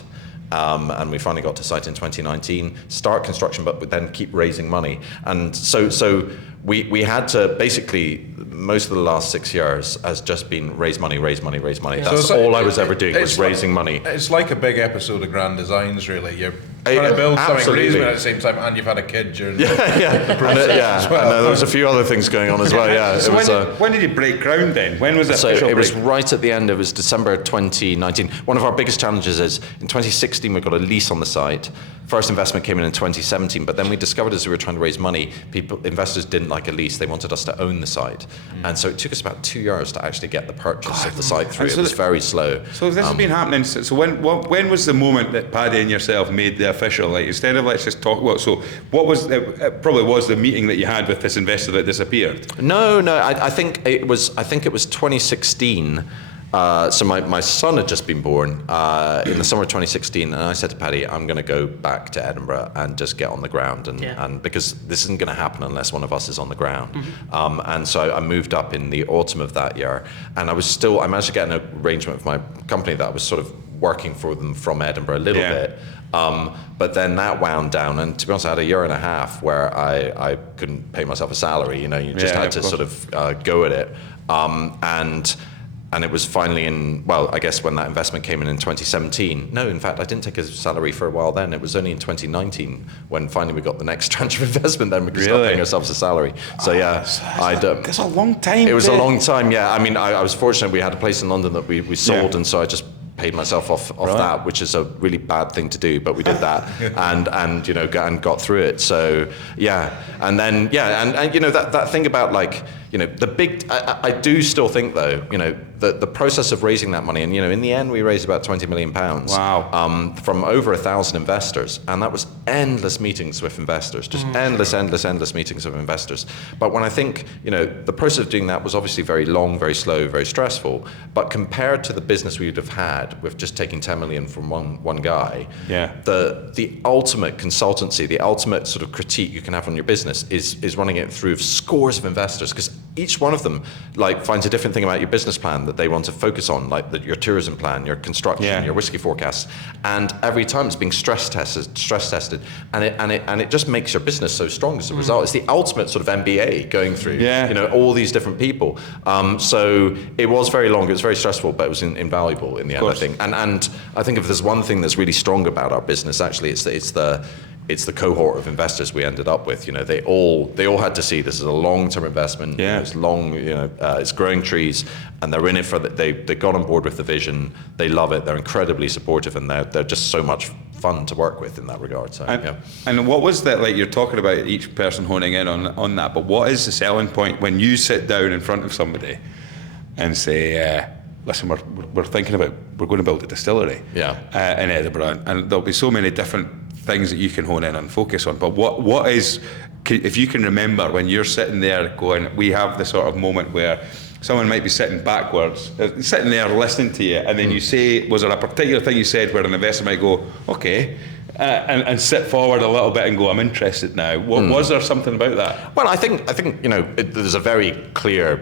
And we finally got to site in 2019, start construction, but then keep raising money. And so we had to basically, most of the last 6 years has just been raise money. That's all I was ever doing, was raising money. It's like a big episode of Grand Designs, really. Trying to build something Absolutely. reasonable at the same time, and you've had a kid during the yeah, process as well. And there was a few other things going on as well. Yeah, So it was, when did you break ground then? When was the so official it was break? right at the end. It was December 2019. One of our biggest challenges is in 2016 we got a lease on the site. First investment came in 2017, but then we discovered as we were trying to raise money, investors didn't like a lease. They wanted us to own the site, and so it took us about 2 years to actually get the purchase of the site through. So It was very slow. So this has been happening. So when was the moment that Paddy and yourself made the official? Like instead of let's just talk. Well, so what was? It probably was the meeting that you had with this investor that disappeared. No. I think it was 2016. So my son had just been born in the summer of 2016, and I said to Paddy, I'm going to go back to Edinburgh and just get on the ground, and because this isn't going to happen unless one of us is on the ground. And so I moved up in the autumn of that year, and I managed to get an arrangement with my company that I was sort of working for them from Edinburgh a little bit. But then that wound down, and to be honest, I had a year and a half where I couldn't pay myself a salary. You just had to sort of go at it. And it was finally I guess when that investment came in 2017. No, in fact, I didn't take a salary for a while then. It was only in 2019 when finally we got the next tranche of investment, then we could start paying ourselves a salary. So That's a long time. It was a long time, yeah. I mean, I was fortunate we had a place in London that we sold, and so I just paid myself off that, which is a really bad thing to do, but we did that and got through it. So and then that thing about the big. I do still think though, the process of raising that money, and in the end we raised about £20 million. Wow. From over 1,000 investors, and that was endless meetings with investors, just endless meetings with investors. But when I think the process of doing that was obviously very long, very slow, very stressful. But compared to the business we would have had with just taking 10 million from one guy, the ultimate consultancy, the ultimate sort of critique you can have on your business is running it through scores of investors, because each one of them finds a different thing about your business plan that they want to focus on, like your tourism plan, your construction, your whiskey forecasts, and every time it's being stress tested, and it just makes your business so strong as a result. It's the ultimate sort of MBA going through, all these different people. So it was very long, it was very stressful, but it was invaluable in the end, I think. And I think if there's one thing that's really strong about our business, actually, it's the cohort of investors we ended up with. They all had to see this is a long-term investment. It's long. It's growing trees, and they're in it for they got on board with the vision. They love it. They're incredibly supportive, and they're just so much fun to work with in that regard. So And what was that like? You're talking about each person honing in on that, but what is the selling point when you sit down in front of somebody and say, listen, we're thinking about we're going to build a distillery in Edinburgh, and there'll be so many different things that you can hone in and focus on. But what is, if you can remember when you're sitting there going, we have the sort of moment where someone might be sitting backwards, sitting there listening to you, and then you say, was there a particular thing you said where an investor might go, okay, and sit forward a little bit and go, I'm interested now. Was there something about that? Well, I think there's a very clear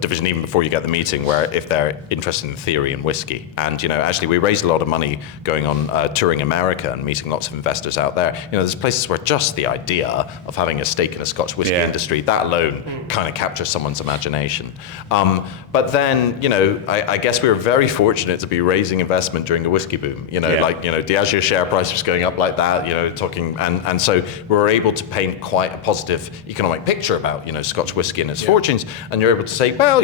division even before you get the meeting, where if they're interested in theory and whiskey, and actually we raised a lot of money going on touring America and meeting lots of investors out there. There's places where just the idea of having a stake in a Scotch whiskey industry, that alone kind of captures someone's imagination. But then I guess we were very fortunate to be raising investment during the whiskey boom. Diageo share price was going up like that, talking, and so we were able to paint quite a positive economic picture about, Scotch whisky and its fortunes, and you're able to say, well,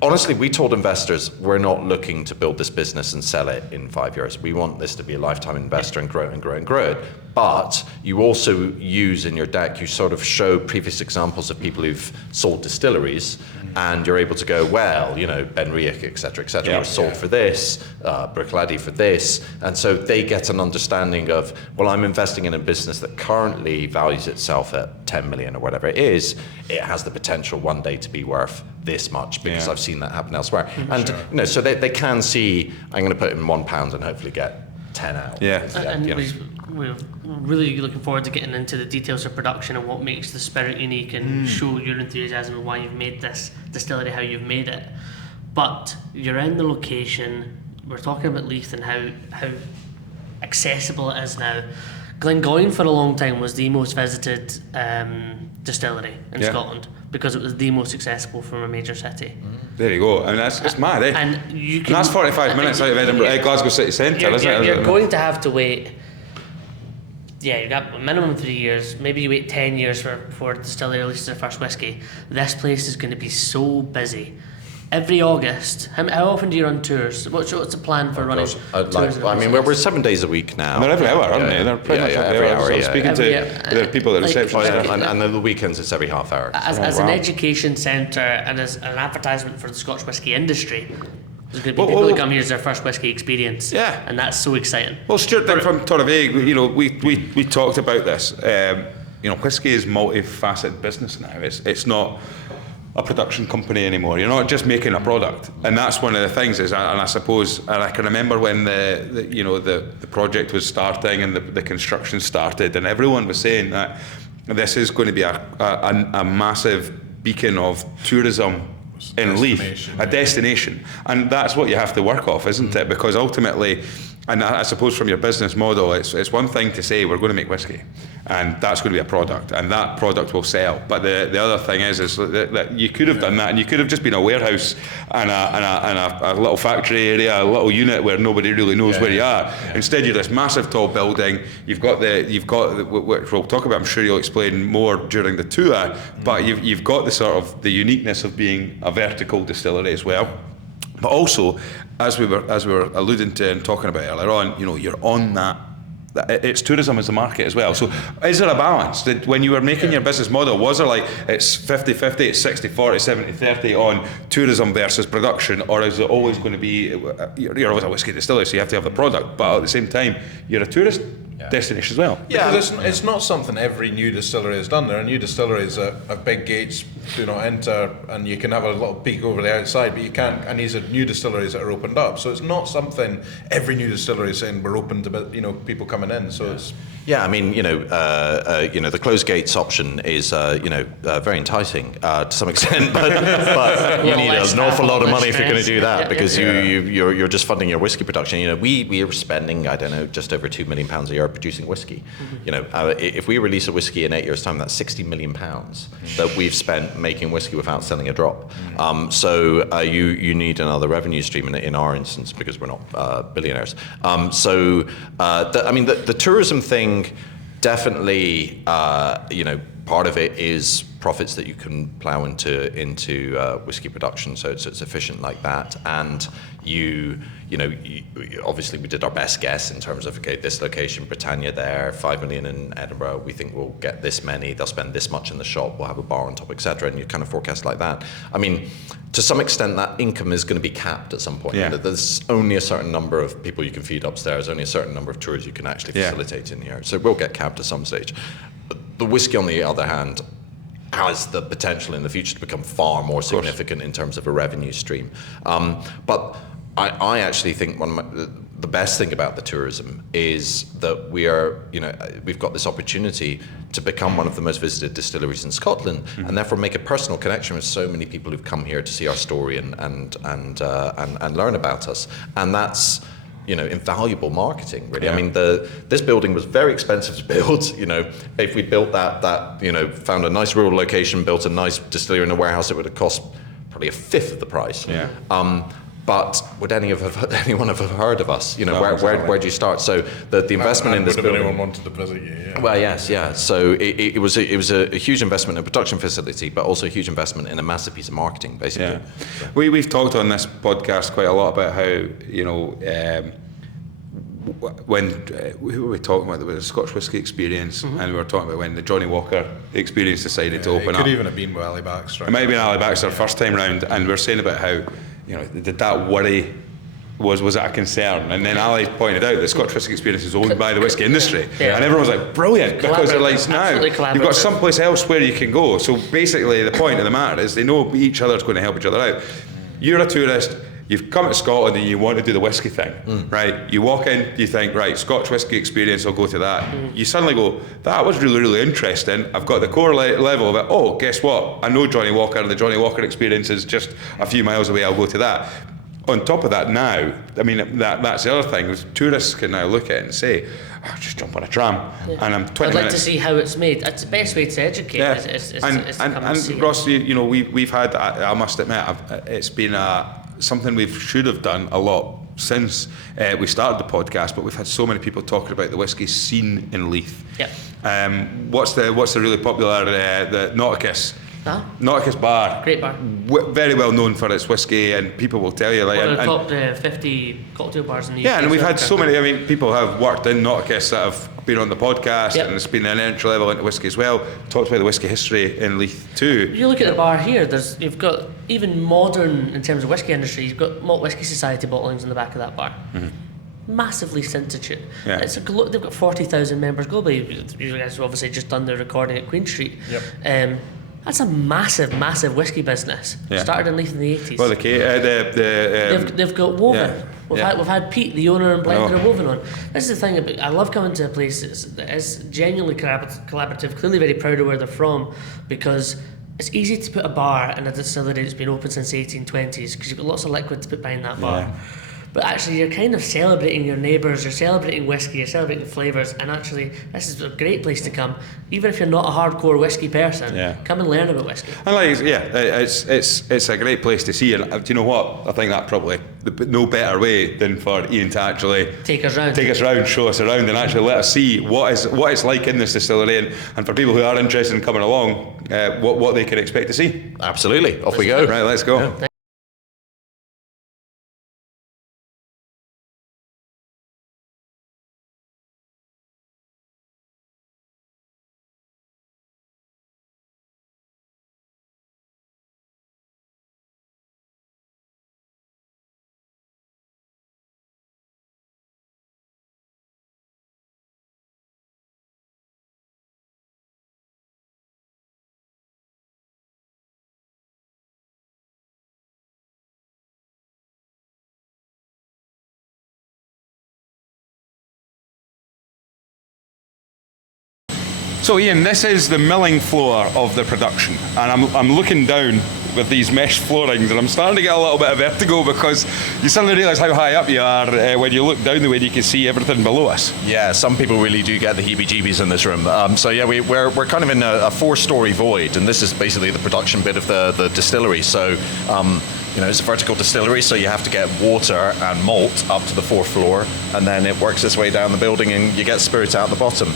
honestly, we told investors we're not looking to build this business and sell it in 5 years. We want this to be a lifetime investor and grow and grow and grow it. But you also use in your deck, you sort of show previous examples of people who've sold distilleries, and you're able to go, well, Ben Riach, et cetera, was sold for this, Bruichladdich for this, and so they get an understanding of, well, I'm investing in a business that currently values itself at 10 million or whatever it is. It has the potential one day to be worth this much because I've seen that happen elsewhere. And so they can see, I'm going to put in £1 and hopefully get 10 out. We're really looking forward to getting into the details of production and what makes the spirit unique and show your enthusiasm and why you've made this distillery, how you've made it. But you're in the location, we're talking about Leith and how accessible it is now. Glengoyne for a long time was the most visited distillery in Scotland because it was the most accessible from a major city. There you go. I mean, it's mad, eh? And you can, and that's 45 minutes out of Edinburgh, Glasgow city centre, isn't it? You're going to have to wait. Yeah, you got a minimum 3 years. Maybe you wait 10 years for a distillery releases their first whiskey. This place is going to be so busy. Every August, how often do you run tours? What's the plan for running tours? I mean, we're 7 days a week now. And they're every hour, aren't they? They're pretty much every hour. I'm speaking to the people at reception. And then the weekends it's every half hour. As an education centre and as an advertisement for the Scotch whisky industry, there's going to be people that come here as their first whisky experience. Yeah. And that's so exciting. Well, Stuart, from Torrevieja, we talked about this. Whisky is multifaceted business now. It's not a production company anymore. You're not just making a product, and that's one of the things. And I suppose, and I can remember when the project was starting and the construction started, and everyone was saying that this is going to be a massive beacon of tourism in Leith, a destination, and that's what you have to work off, isn't it? Because ultimately, and I suppose from your business model, it's one thing to say we're going to make whiskey, and that's going to be a product, and that product will sell. But the other thing is that you could have done that, and you could have just been a warehouse and a little factory area, a little unit where nobody really knows where you are. Yeah. Instead, you're this massive tall building. You've got which we'll talk about. I'm sure you'll explain more during the tour. But you've got the sort of the uniqueness of being a vertical distillery as well. But also, as we were alluding to and talking about earlier on, you're on that. It's tourism as a market as well. So is there a balance? When you were making your business model, was there like it's 50-50, it's 60-40, 70-30 on tourism versus production, or is it always going to be, you're always a whiskey distillery, so you have to have the product, but at the same time, you're a tourist destination as well? Yeah, because it's not something every new distillery has done. There are new distilleries that have big gates, do not enter, and you can have a little peek over the outside, but you can't. And these are new distilleries that are opened up, so it's not something every new distillery is saying we're open to, people coming in. So it's. Yeah, I mean, the closed gates option is, very enticing to some extent, but you need an awful lot of money if you're going to do that, because you're just funding your whiskey production. We are spending, I don't know, just over £2 million a year producing whiskey. If we release a whiskey in 8 years' time, that's £60 million that we've spent making whiskey without selling a drop. So you need another revenue stream in our instance, because we're not billionaires. The tourism thing, definitely, part of it is profits that you can plow into whiskey production, so it's efficient like that. And you obviously we did our best guess in terms of, okay, this location, Britannia there, 5 million in Edinburgh, we think we'll get this many, they'll spend this much in the shop, we'll have a bar on top, etc. And you kind of forecast like that. I mean, to some extent, that income is going to be capped at some point. Yeah. There's only a certain number of people you can feed upstairs, only a certain number of tours you can actually facilitate in here. So it will get capped at some stage. The whiskey, on the other hand, has the potential in the future to become far more significant in terms of a revenue stream. But I actually think the best thing about the tourism is that we've got this opportunity to become one of the most visited distilleries in Scotland, and therefore make a personal connection with so many people who've come here to see our story and learn about us, and that's invaluable marketing, really. Yeah. I mean, this building was very expensive to build. If we built that, found a nice rural location, built a nice distillery in a warehouse, it would have cost probably a fifth of the price. Yeah. But would anyone have heard of us? Where do you start? So the investment in this building. Anyone wanted to visit you? Yeah. Well, yes, yeah. So it was a huge investment in a production facility, but also a huge investment in a massive piece of marketing, basically. Yeah. We've talked on this podcast quite a lot about how when who were we talking about? There was a Scotch whisky experience, and we were talking about when the Johnny Walker experience decided to open up. It could even have been with Ali Baxter. It might have been Ali Baxter first time round, and we were saying about how did that worry. Was that a concern? And then Ali pointed out the Scotch whisky experience is owned by the whisky industry, and everyone was like, brilliant, because they're like, now you've got someplace else where you can go. So basically, the point of the matter is they know each other's going to help each other out. You're a tourist. You've come to Scotland and you want to do the whiskey thing, right? You walk in, you think, right, Scotch whisky experience, I'll go to that. You suddenly go, that was really, really interesting. I've got the core level of it. Oh, guess what? I know Johnny Walker, and the Johnny Walker experience is just a few miles away. I'll go to that. on top of that now, I mean, that's the other thing. Tourists can now look at it and say, oh, just jump on a tram and I'm 20 I'd like minutes. to see how it's made. That's the best way to educate. Yeah. Is to come and see and it. Ross, you know, we've had, I must admit, it's been something we should have done a lot since we started the podcast, but we've had so many people talking about the whisky scene in Leith. Yep. What's the really popular, the Nauticus? Huh? Nauticus bar. Great bar. Very well known for its whiskey, and people will tell you like. One of the top 50 cocktail bars in the UK. Yeah, and we've had so many. I mean, people have worked in Nauticus that have been on the podcast, Yep. and it's been an entry level into whiskey as well. Talked about the whiskey history in Leith too. You look at the bar here. You've got even modern in terms of whiskey industry. You've got Malt Whisky Society bottlings in the back of that bar. Massively Institute. Yeah. They've got 40,000 members globally. You guys have obviously just done the recording at Queen Street. Yep. That's a massive whiskey business. Yeah. Started in Leith in the 80s. Well, They've got Woven. Yeah. We've had Pete, the owner and blender of Woven, on. This is the thing about, I love coming to a place that is genuinely collaborative, clearly very proud of where they're from, because it's easy to put a bar in a distillery that's been open since the 1820s because you've got lots of liquid to put behind that bar. Yeah. But actually, you're kind of celebrating your neighbours, you're celebrating whiskey, you're celebrating flavours, and actually, this is a great place to come. Even if you're not a hardcore whiskey person, Yeah. come and learn about whiskey. And like, yeah, it's a great place to see. And do you know what? I think that probably no better way than for Ian to actually Take us round. show us around, and actually let us see what it's like in this distillery, and for people who are interested in coming along, what they can expect to see. Absolutely. Off we go. Right, let's go. So Ian, this is the milling floor of the production, and I'm looking down with these mesh floorings, and I'm starting to get a little bit of vertigo because you suddenly realise how high up you are when you look down the way you can see everything below us. Yeah, some people really do get the heebie-jeebies in this room. So yeah, we're kind of in a 4-story void, and this is basically the production bit of the distillery. So it's a vertical distillery, so you have to get water and malt up to the 4th floor, and then it works its way down the building, and you get spirits out the bottom.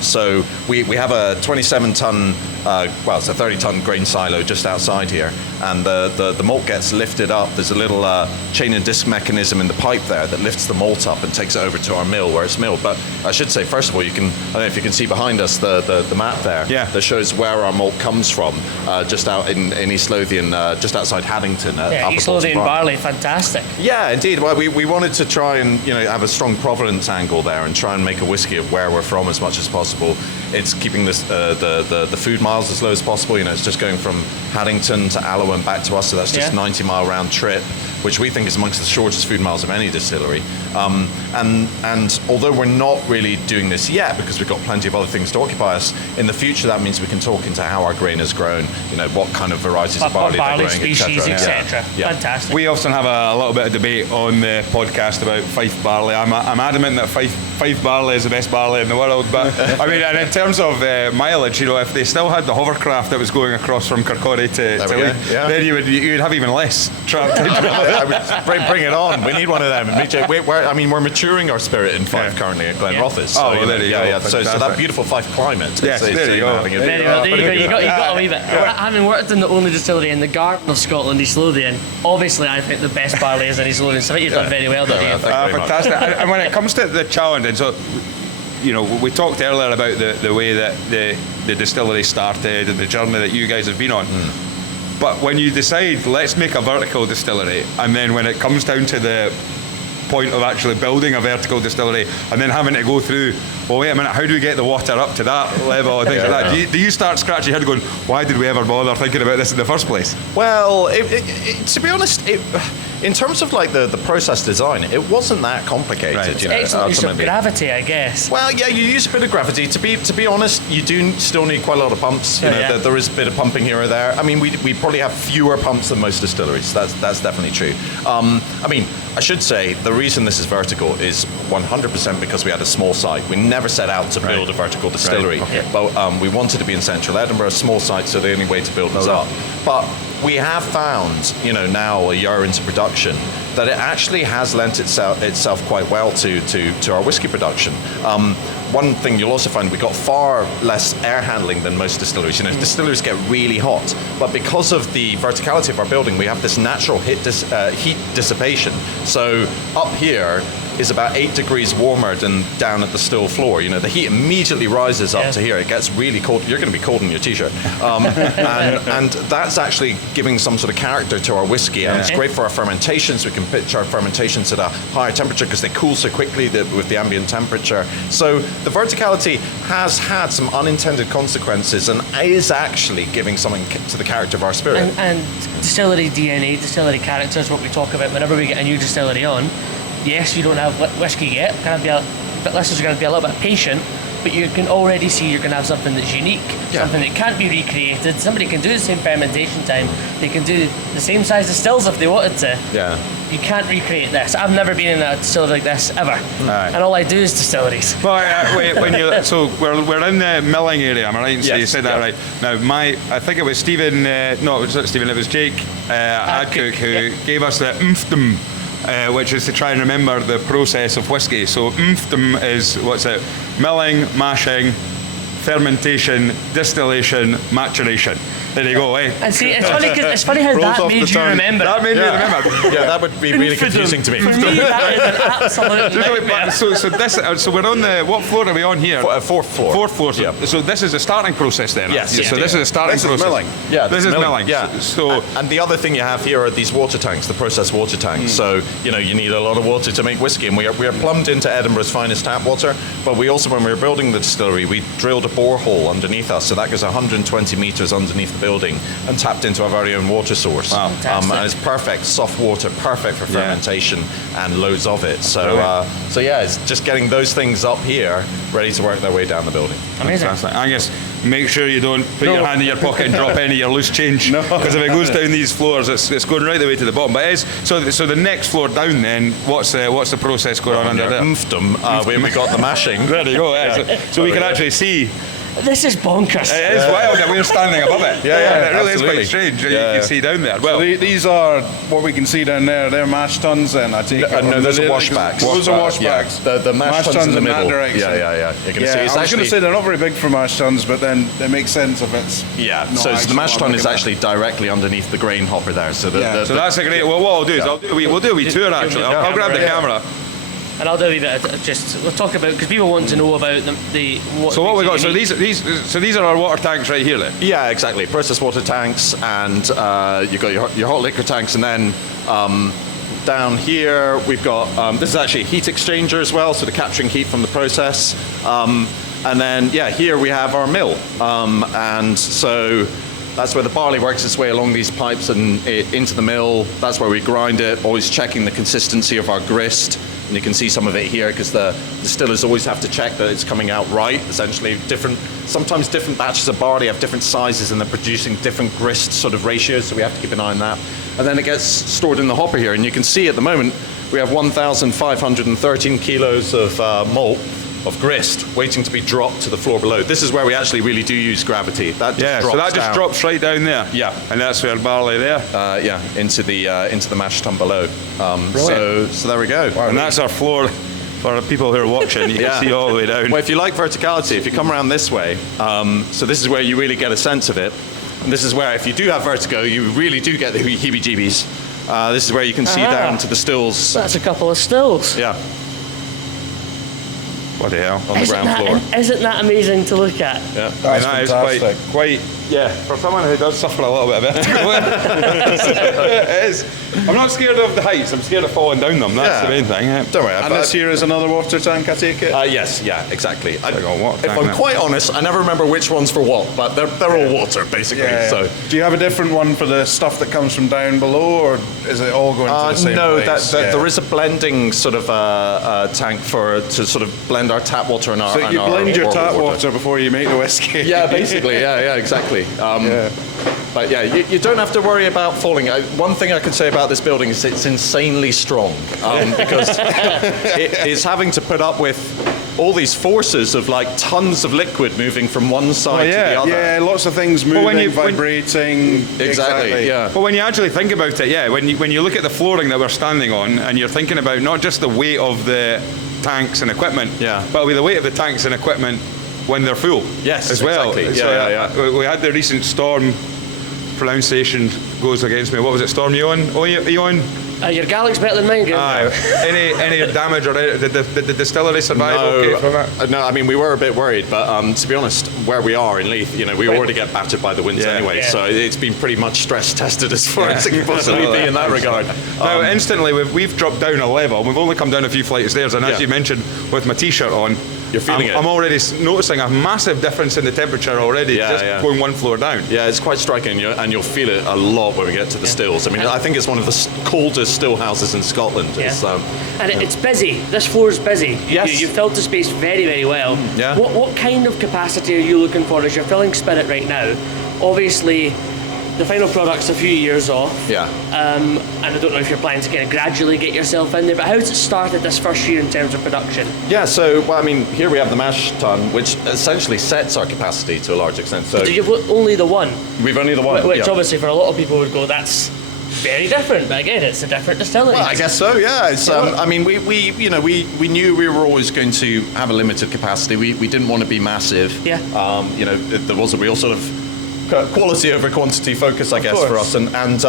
So we have a 27-ton, it's a 30-ton grain silo just outside here, and the malt gets lifted up. There's a little chain and disc mechanism in the pipe there that lifts the malt up and takes it over to our mill where it's milled. But I should say, first of all, I don't know if you can see behind us the map there, yeah, that shows where our malt comes from, just out in East Lothian, just outside Haddington. Yeah, East Lothian barley, fantastic. Yeah, indeed. Well, we wanted to try and have a strong provenance angle there and try and make a whiskey of where we're from as much as possible. It's keeping this the food miles as low as possible. It's just going from Haddington to Alloa and back to us, so that's just 90-mile round trip, which we think is amongst the shortest food miles of any distillery. And although we're not really doing this yet because we've got plenty of other things to occupy us, in the future that means we can talk into how our grain has grown, what kind of varieties of barley they're growing, species, etc. Yeah. Fantastic. We often have a little bit of debate on the podcast about Fife barley. I'm adamant that Fife barley is the best barley in the world, but I mean, and in terms of mileage, if they still had the hovercraft that was going across from Kirkcaldy to Leith, then you'd have even less bring it on. We need one of them. We're maturing our spirit in Fife currently at Glenrothes. So, there you go. So that beautiful Fife climate. Yes, there you go. Very well. There you go. You got a wee bit. Having worked in the only distillery in the Garden of Scotland, East Lothian, obviously I think the best barley is in East Lothian. So I think you've done very well there, Ian. Fantastic. And when it comes to the challenge, and so we talked earlier about the way that the distillery started and the journey that you guys have been on. But when you decide, let's make a vertical distillery, and then when it comes down to the point of actually building a vertical distillery and then having to go through, well, wait a minute, how do we get the water up to that level and things like that? Do you start scratching your head going, why did we ever bother thinking about this in the first place? Well, to be honest, in terms of like the process design, it wasn't that complicated. Right. You know, Excellent use of ultimately. gravity, I guess. Well, yeah, you use a bit of gravity. To be honest, you do still need quite a lot of pumps. You know, Yeah. there is a bit of pumping here or there. I mean, we probably have fewer pumps than most distilleries. That's definitely true. I mean, I should say the reason this is vertical is 100% because we had a small site. We never set out to build a vertical distillery, Right. Okay. but we wanted to be in central Edinburgh, a small site, so the only way to build was up. But we have found, you know, now a year into production, that it actually has lent itself quite well to our whiskey production. One thing you'll also find, we got far less air handling than most distilleries. You know, distilleries get really hot, but because of the verticality of our building, we have this natural heat dissipation. So up here is about 8 degrees warmer than down at the still floor. You know, the heat immediately rises up to here. It gets really cold. You're going to be cold in your t-shirt. And that's actually giving some sort of character to our whiskey, and it's great for our fermentations. We can pitch our fermentations at a higher temperature because they cool so quickly with the ambient temperature. So the verticality has had some unintended consequences and is actually giving something to the character of our spirit. And distillery DNA, distillery character is what we talk about whenever we get a new distillery on. Yes, you don't have whiskey yet. Listeners are going to be a little bit patient, but you can already see you're going to have something that's unique, something that can't be recreated. Somebody can do the same fermentation time. They can do the same size of stills if they wanted to. Yeah. You can't recreate this. I've never been in a distillery like this ever, and all I do is distilleries. Well, so we're in the milling area, am I right? So Yes, you said that right. Now, I think it was Stephen. No, it was not Stephen. It was Jake Adcook who gave us the umfdom. Which is to try and remember the process of whiskey. So umfdom is, milling, mashing, fermentation, distillation, maturation. There you go, eh? And see, it's funny how Rolls that off made the you tongue. remember. That made me remember. Yeah, that would be really confusing to me. For me, that is an absolute nightmare. So we're on the, what floor are we on here? Fourth floor. Fourth floor. So, Yeah. so this is the starting process then? Yes, So yeah. this is the starting This is process. milling. Yeah, This is milling. Yeah. So And the other thing you have here are these water tanks, the process water tanks. So, you know, you need a lot of water to make whiskey, and we are plumbed into Edinburgh's finest tap water. But we also, when we were building the distillery, we drilled a borehole underneath us. So that goes 120 meters underneath the building and tapped into our very own water source. Wow. Fantastic. And it's perfect, soft water, perfect for fermentation, and loads of it. So, Brilliant. so yeah, it's just getting those things up here, ready to work their way down the building. Amazing. Fantastic. Angus, make sure you don't put your hand in your pocket and drop any of your loose change. Because if it goes down these floors, it's going right the way to the bottom. But it is, so the next floor down then, what's the process going on under there? Umfdom, we got the mashing. There you go. Yeah. So we can actually see. This is bonkers. It is wild that we're standing above it. Yeah, It really absolutely. is quite strange. You Yeah. can see down there. Well, These are what we can see down there. They're mash tuns, and I take it. No, those are They're- washbacks. Those are washbacks. Yeah. The mash tuns in the middle. that direction. Yeah. You're going to Yeah, see. I It's was actually going to say they're not very big for mash tuns, but then it makes sense if it's yeah. not So the actually mash what tun I'm is looking at. actually directly underneath the grain hopper there. So so that's a great. Well, what I'll do is we'll do a wee tour actually. I'll grab the camera. And I'll do a wee bit of we'll talk about, because people want to know about what. So what we got? makes So it unique. these are our water tanks right here then. Yeah, exactly. Process water tanks, and you've got your hot liquor tanks, and then down here we've got this is actually a heat exchanger as well, so the capturing heat from the process. And then here we have our mill, and so that's where the barley works its way along these pipes and into the mill. That's where we grind it, always checking the consistency of our grist. And you can see some of it here because the distillers always have to check that it's coming out right. Essentially, sometimes different batches of barley have different sizes and they're producing different grist sort of ratios, so we have to keep an eye on that. And then it gets stored in the hopper here, and you can see at the moment we have 1,513 kilos of malt of grist waiting to be dropped to the floor below. This is where we actually really do use gravity. That just drops so that just down. drops right down there. Yeah. And that's where barley there. Into the mash tun below. So there we go. And that's our floor for the people who are watching. You can see all the way down. Well, if you like verticality, if you come around this way, so this is where you really get a sense of it. And this is where, if you do have vertigo, you really do get the heebie-jeebies. This is where you can see down to the stills. That's a couple of stills. Yeah, What the hell? on the ground floor. Isn't that amazing to look at? Yeah. That is fantastic. quite Yeah, for someone who does suffer a little bit of vertigo, it is. I'm not scared of the heights, I'm scared of falling down them. That's the main thing. Yeah. Don't worry. And this here is another water tank, I take it? Yes, yeah, exactly. If tank, I'm yeah. quite honest, I never remember which one's for what, but they're all water, basically. Yeah. So. Do you have a different one for the stuff that comes from down below, or is it all going to the same no, place? there is a blending sort of tank to sort of blend our tap water and our. So you blend your tap water water before you make the whiskey? Yeah, basically, yeah, exactly. But yeah, you don't have to worry about falling. One thing I could say about this building is it's insanely strong because it's having to put up with all these forces of like tons of liquid moving from one side to the other. Yeah, lots of things moving, when vibrating. Exactly, yeah. Well, when you actually think about it, when you look at the flooring that we're standing on, and you're thinking about not just the weight of the tanks and equipment, but with the weight of the tanks and equipment when they're full. Yes, as well. exactly. So, we had the recent storm. Pronunciation goes against me. What was it? Storm Ewan? Ewan? Your Galic's better than mine, Aye. Any damage or did the distillery survive okay from that? No, I mean, we were a bit worried, but to be honest, where we are in Leith, we already get battered by the winds anyway, so it's been pretty much stress tested as far as it can possibly be in that regard. Now, instantly, we've dropped down a level. We've only come down a few flights of stairs, and as you mentioned, with my t-shirt on, you're feeling it. I'm already noticing a massive difference in the temperature already, going one floor down. Yeah, it's quite striking, and you'll feel it a lot when we get to the stills. I mean, I think it's one of the coldest still houses in Scotland. Yeah. It's busy. This floor is busy. Yes. You filled the space very, very well. Yeah. What kind of capacity are you looking for as you're filling spirit right now? Obviously, the final product's a few years off. Yeah. And I don't know if you're planning to kind of gradually get yourself in there, but how's it started this first year in terms of production? Yeah, so, well, I mean, here we have the mash tun, which essentially sets our capacity to a large extent. So you've only the one. We've only the one. Which obviously for a lot of people would go, that's very different, but again, it's a different distillery. Well, I guess so. Yeah. It's. I mean, we knew we were always going to have a limited capacity. We didn't want to be massive. Yeah. There was a real sort of quality over quantity focus, I guess, for us. And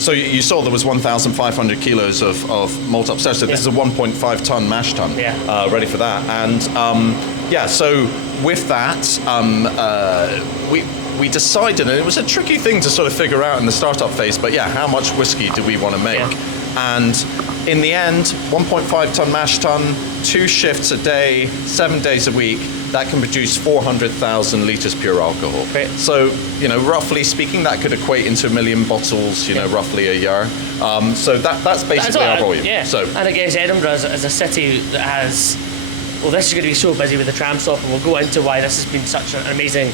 so you saw there was 1,500 kilos of malt upstairs. So this is a 1.5 ton mash tun, ready for that. And so with that, we decided, and it was a tricky thing to sort of figure out in the startup phase, but how much whiskey do we want to make? And in the end, 1.5 ton mash tun, 2 shifts a day, 7 days a week, that can produce 400,000 litres pure alcohol. Right. So, roughly speaking, that could equate into 1 million bottles, roughly a year. So that's basically our volume. Yeah. So, and I guess Edinburgh is a city that has, this is going to be so busy with the tram stop, and we'll go into why this has been such an amazing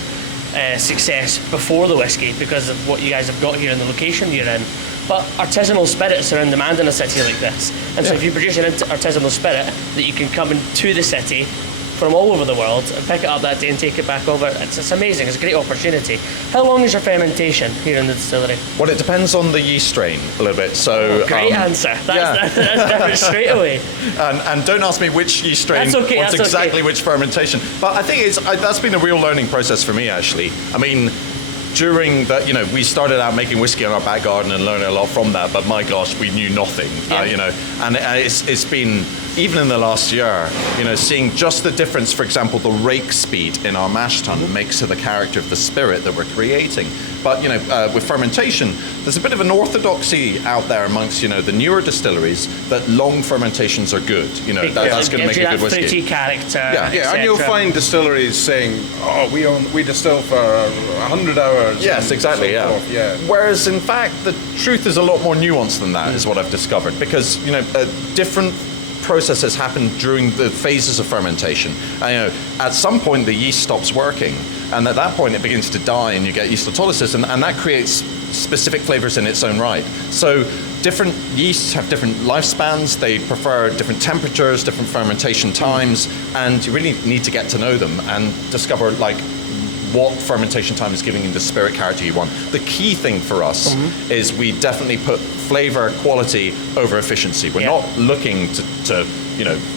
success before the whiskey, because of what you guys have got here and the location you're in. But artisanal spirits are in demand in a city like this. And so if you produce an artisanal spirit that you can come into the city from all over the world and pick it up that day and take it back over, it's amazing. It's a great opportunity. How long is your fermentation here in the distillery? Well, it depends on the yeast strain a little bit. So great answer. That's different straight away. And don't ask me which yeast strain That's okay, wants that's exactly okay. which fermentation. But I think that's been a real learning process for me, actually. I mean, during that, we started out making whiskey in our back garden and learning a lot from that, but my gosh, we knew nothing, and it's been, even in the last year, seeing just the difference, for example, the rake speed in our mash tun makes to the character of the spirit that we're creating. But, with fermentation, there's a bit of an orthodoxy out there amongst, the newer distilleries that long fermentations are good. That's going to make a good whiskey. Fruity character. Yeah, and you'll find distilleries saying, we distill for 100 hours. Yes, exactly, yeah. Whereas, in fact, the truth is a lot more nuanced than that, is what I've discovered. Because, different processes happen during the phases of fermentation. And, at some point, the yeast stops working. And at that point, it begins to die, and you get yeast autolysis, and that creates specific flavors in its own right. So different yeasts have different lifespans. They prefer different temperatures, different fermentation times, and you really need to get to know them and discover, what fermentation time is giving you the spirit character you want. The key thing for us is we definitely put flavor quality over efficiency. We're not looking to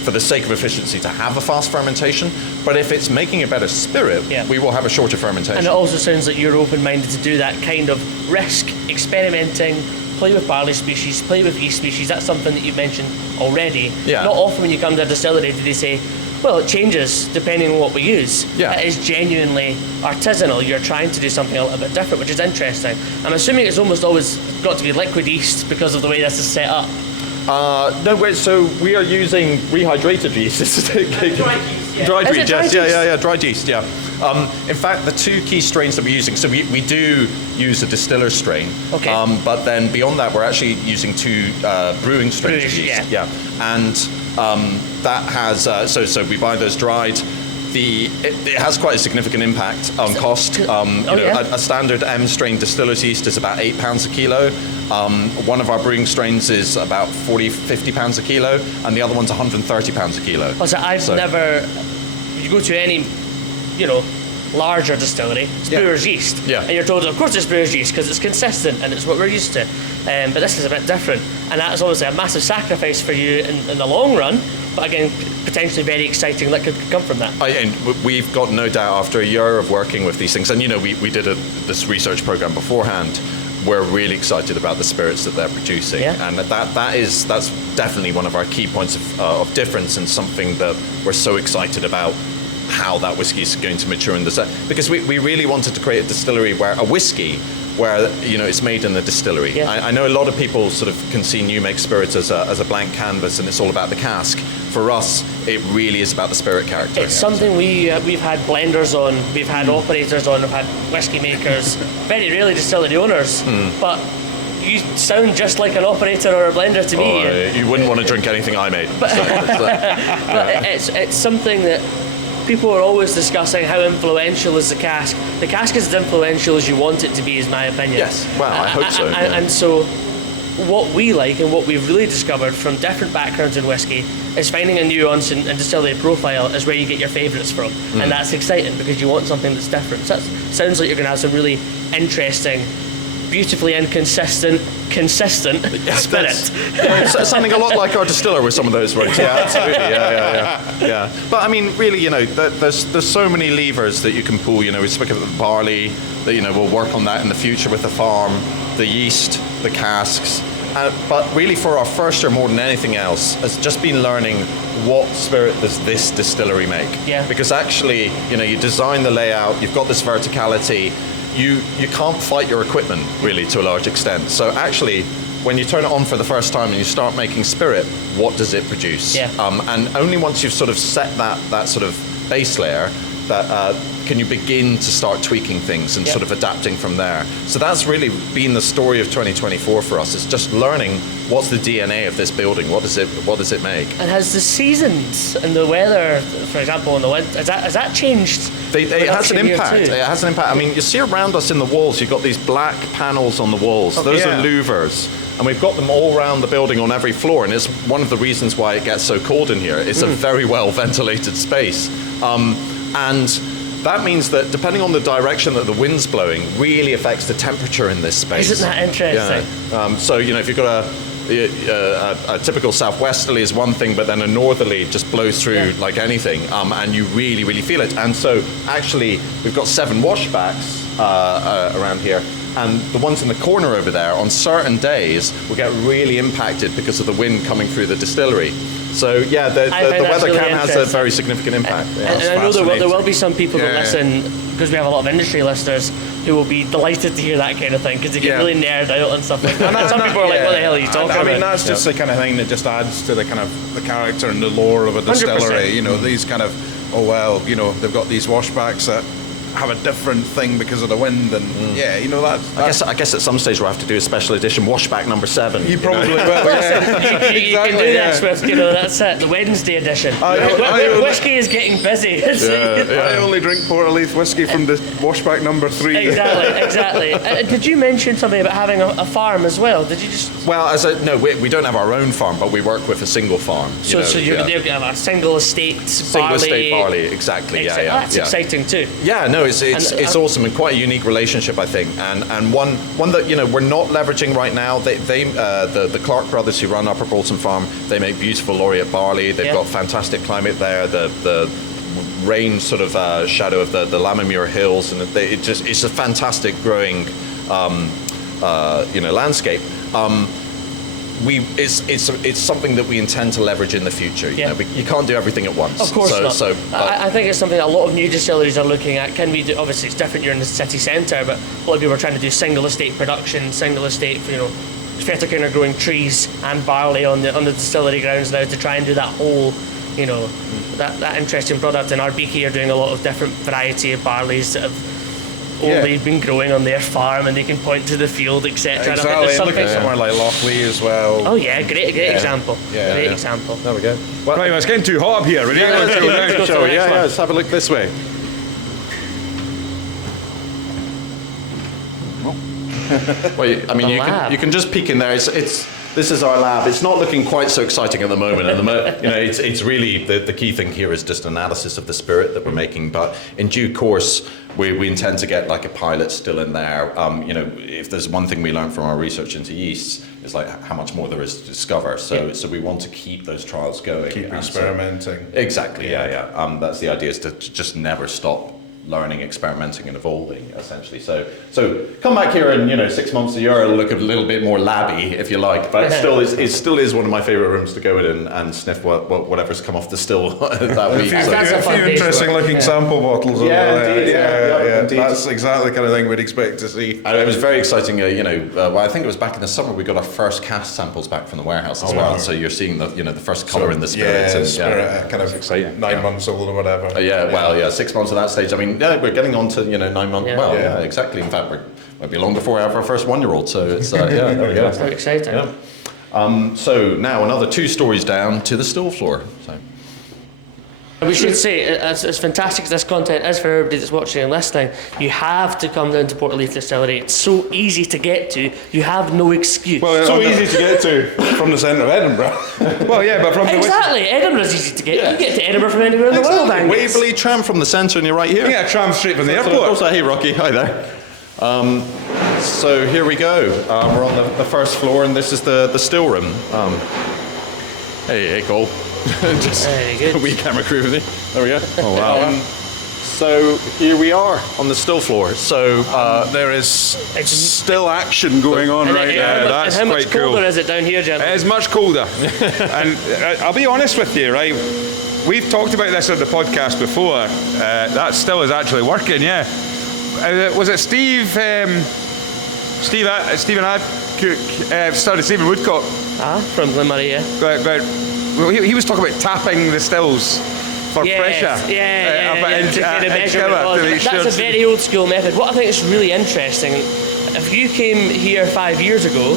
for the sake of efficiency to have a fast fermentation, but if it's making a better spirit, we will have a shorter fermentation. And it also sounds like you're open-minded to do that kind of risk, experimenting, play with barley species, play with yeast species. That's something that you've mentioned already. Yeah. Not often when you come to a distillery do they say, Well, it changes depending on what we use. Yeah. It is genuinely artisanal. You're trying to do something a little bit different, which is interesting. I'm assuming it's almost always got to be liquid yeast because of the way this is set up. No, so we are using rehydrated yeast. Dried yeast, yes, dried yeast, yeah. In fact, the two key strains that we're using, so we do use a distiller strain, okay. But then beyond that, we're actually using two brewing strains of yeast. Yeah. And that has, so we buy those dried. It has quite a significant impact on cost. A standard M strain distiller's yeast is about £8 a kilo. One of our brewing strains is about £40-50 a kilo, and the other one's £130 a kilo. So never. You go to any, larger distillery, it's brewer's yeast, and you're told, of course, it's brewer's yeast because it's consistent and it's what we're used to. But this is a bit different, and that is obviously a massive sacrifice for you in the long run. But again, potentially very exciting that could come from that. And we've got no doubt after a year of working with these things, and we did this research program beforehand. We're really excited about the spirits that they're producing, and that's definitely one of our key points of difference, and something that we're so excited about how that whiskey is going to mature in the set. Because we really wanted to create a distillery where it's made in the distillery. Yeah. I know a lot of people sort of can see new make spirits as a blank canvas, and it's all about the cask. For us, it really is about the spirit character. It's something we've had blenders on, we've had operators on, we've had whiskey makers, very rarely distillery owners, but you sound just like an operator or a blender to me. You wouldn't want to drink anything I made. But it's something that people are always discussing. How influential is the cask? The cask is as influential as you want it to be, is my opinion. Yes, well, I hope so. And so what we like and what we've really discovered from different backgrounds in whiskey is finding a nuance and distillery profile is where you get your favourites from. And that's exciting because you want something that's different. So that sounds like you're going to have some really interesting, beautifully inconsistent, consistent spirit. Something a lot like our distiller with some of those words. Yeah, absolutely. Yeah. But I mean, really, there's so many levers that you can pull. We spoke about the barley. That we'll work on that in the future with the farm, the yeast, the casks. But really, for our first year, more than anything else, has just been learning what spirit does this distillery make. Yeah. Because actually, you design the layout. You've got this verticality. You can't fight your equipment, really, to a large extent. So actually, when you turn it on for the first time and you start making spirit, what does it produce? Yeah. And only once you've sort of set that sort of base layer, that can you begin to start tweaking things and sort of adapting from there. So that's really been the story of 2024 for us. It's just learning what's the DNA of this building. What does it make? And has the seasons and the weather, for example, in the winter, has that changed? It has an impact. It has an impact. I mean, you see around us in the walls, you've got these black panels on the walls. Those are louvers. And we've got them all around the building on every floor. And it's one of the reasons why it gets so cold in here. It's a very well ventilated space. And that means that depending on the direction that the wind's blowing really affects the temperature in this space. Isn't that interesting? Yeah. So, if you've got a typical southwesterly is one thing, but then a northerly just blows through like anything, and you really, really feel it. And so actually we've got 7 washbacks around here, and the ones in the corner over there on certain days will get really impacted because of the wind coming through the distillery. So the weather really can has a very significant impact. And I know there will be some people that listen, because we have a lot of industry listeners, who will be delighted to hear that kind of thing, because they get really nerd out and stuff like that. Some people are like, what the hell are you talking about? I mean, that's just the kind of thing that just adds to the kind of the character and the lore of a distillery. 100%. These kind of, they've got these washbacks that have a different thing because of the wind, and I guess at some stage we'll have to do a special edition washback number 7. You probably will. Yeah. You can do this with that's it, the Wednesday edition. Whiskey is getting busy. I only drink Port of Leith whiskey from the washback number 3. Exactly. Did you mention something about having a farm as well? Did you just? Well, we don't have our own farm, but we work with a single farm. So you're a single estate barley, exactly. That's exciting too. Yeah, no, it's awesome and quite a unique relationship, I think, and one that we're not leveraging right now. The Clark brothers who run Upper Bolton Farm, they make beautiful laureate barley. They've got fantastic climate there. The range sort of shadow of the Lammermuir Hills, and it's a fantastic growing landscape. it's something that we intend to leverage in the future. You know, you can't do everything at once. Of course not. I think it's something a lot of new distilleries are looking at. Can we do? Obviously, it's different. You're in the city centre, but a lot of people are trying to do single estate production, single estate. Fertigranner growing trees and barley on the distillery grounds now to try and do that whole, that interesting product. And our Beaky are doing a lot of different variety of barleys that have only been growing on their farm, and they can point to the field, etc. Exactly. Look at somewhere like Loughley as well. Oh yeah, great example. Great example. There we go. Well, right, it's getting too hot up here. We need to go down. Sure, let's have a look this way. Well, I mean, you can just peek in there. This is our lab. It's not looking quite so exciting at the moment. It's really the key thing here is just analysis of the spirit that we're making. But in due course, we intend to get like a pilot still in there. If there's one thing we learned from our research into yeasts, it's like how much more there is to discover. So we want to keep those trials going. Keep experimenting. Exactly. Yeah. That's the idea, is to just never stop learning, experimenting, and evolving, essentially. So come back here in 6 months a year, it'll look a little bit more labby, if you like, but it still is one of my favourite rooms to go in and sniff whatever's come off the still that week. A few interesting looking sample bottles. Indeed. That's exactly the kind of thing we'd expect to see. And it was very exciting. I think it was back in the summer we got our first cast samples back from the warehouse as well. Wow. So you're seeing the first colour in the spirits. Kind of exciting. 9 months old or whatever. 6 months at that stage. I mean, we're getting on to 9 months. Exactly. In fact, might be long before we have our first 1-year-old. So it's there we go. It's very exciting. Yeah. So now another 2 stories down to the still floor. So. We should say, as fantastic as this content is for everybody that's watching and listening, you have to come down to Port of Leith Distillery. It's so easy to get to, you have no excuse. Well, it's so easy to get to from the centre of Edinburgh. Well, yeah, but from exactly, Edinburgh's easy to get to. You get to Edinburgh from anywhere in the world, Angus. Waverley tram from the centre and you're right here. Yeah, tram straight from the airport. Also, hey Rocky, hi there. So here we go. We're on the first floor, and this is the still room. Hey Cole. Just a wee camera crew with me. There we go. Oh wow. So here we are on the still floor. So there is still action going on right now. That's and how quite much colder cool. is it down here, gentlemen? It is much colder. And I'll be honest with you, right? We've talked about this on the podcast before. That still is actually working, yeah. Was it Stephen Woodcock? From Glenmurray, yeah. Well, he was talking about tapping the stills for pressure. That's a very old school method. What I think is really interesting, if you came here 5 years ago,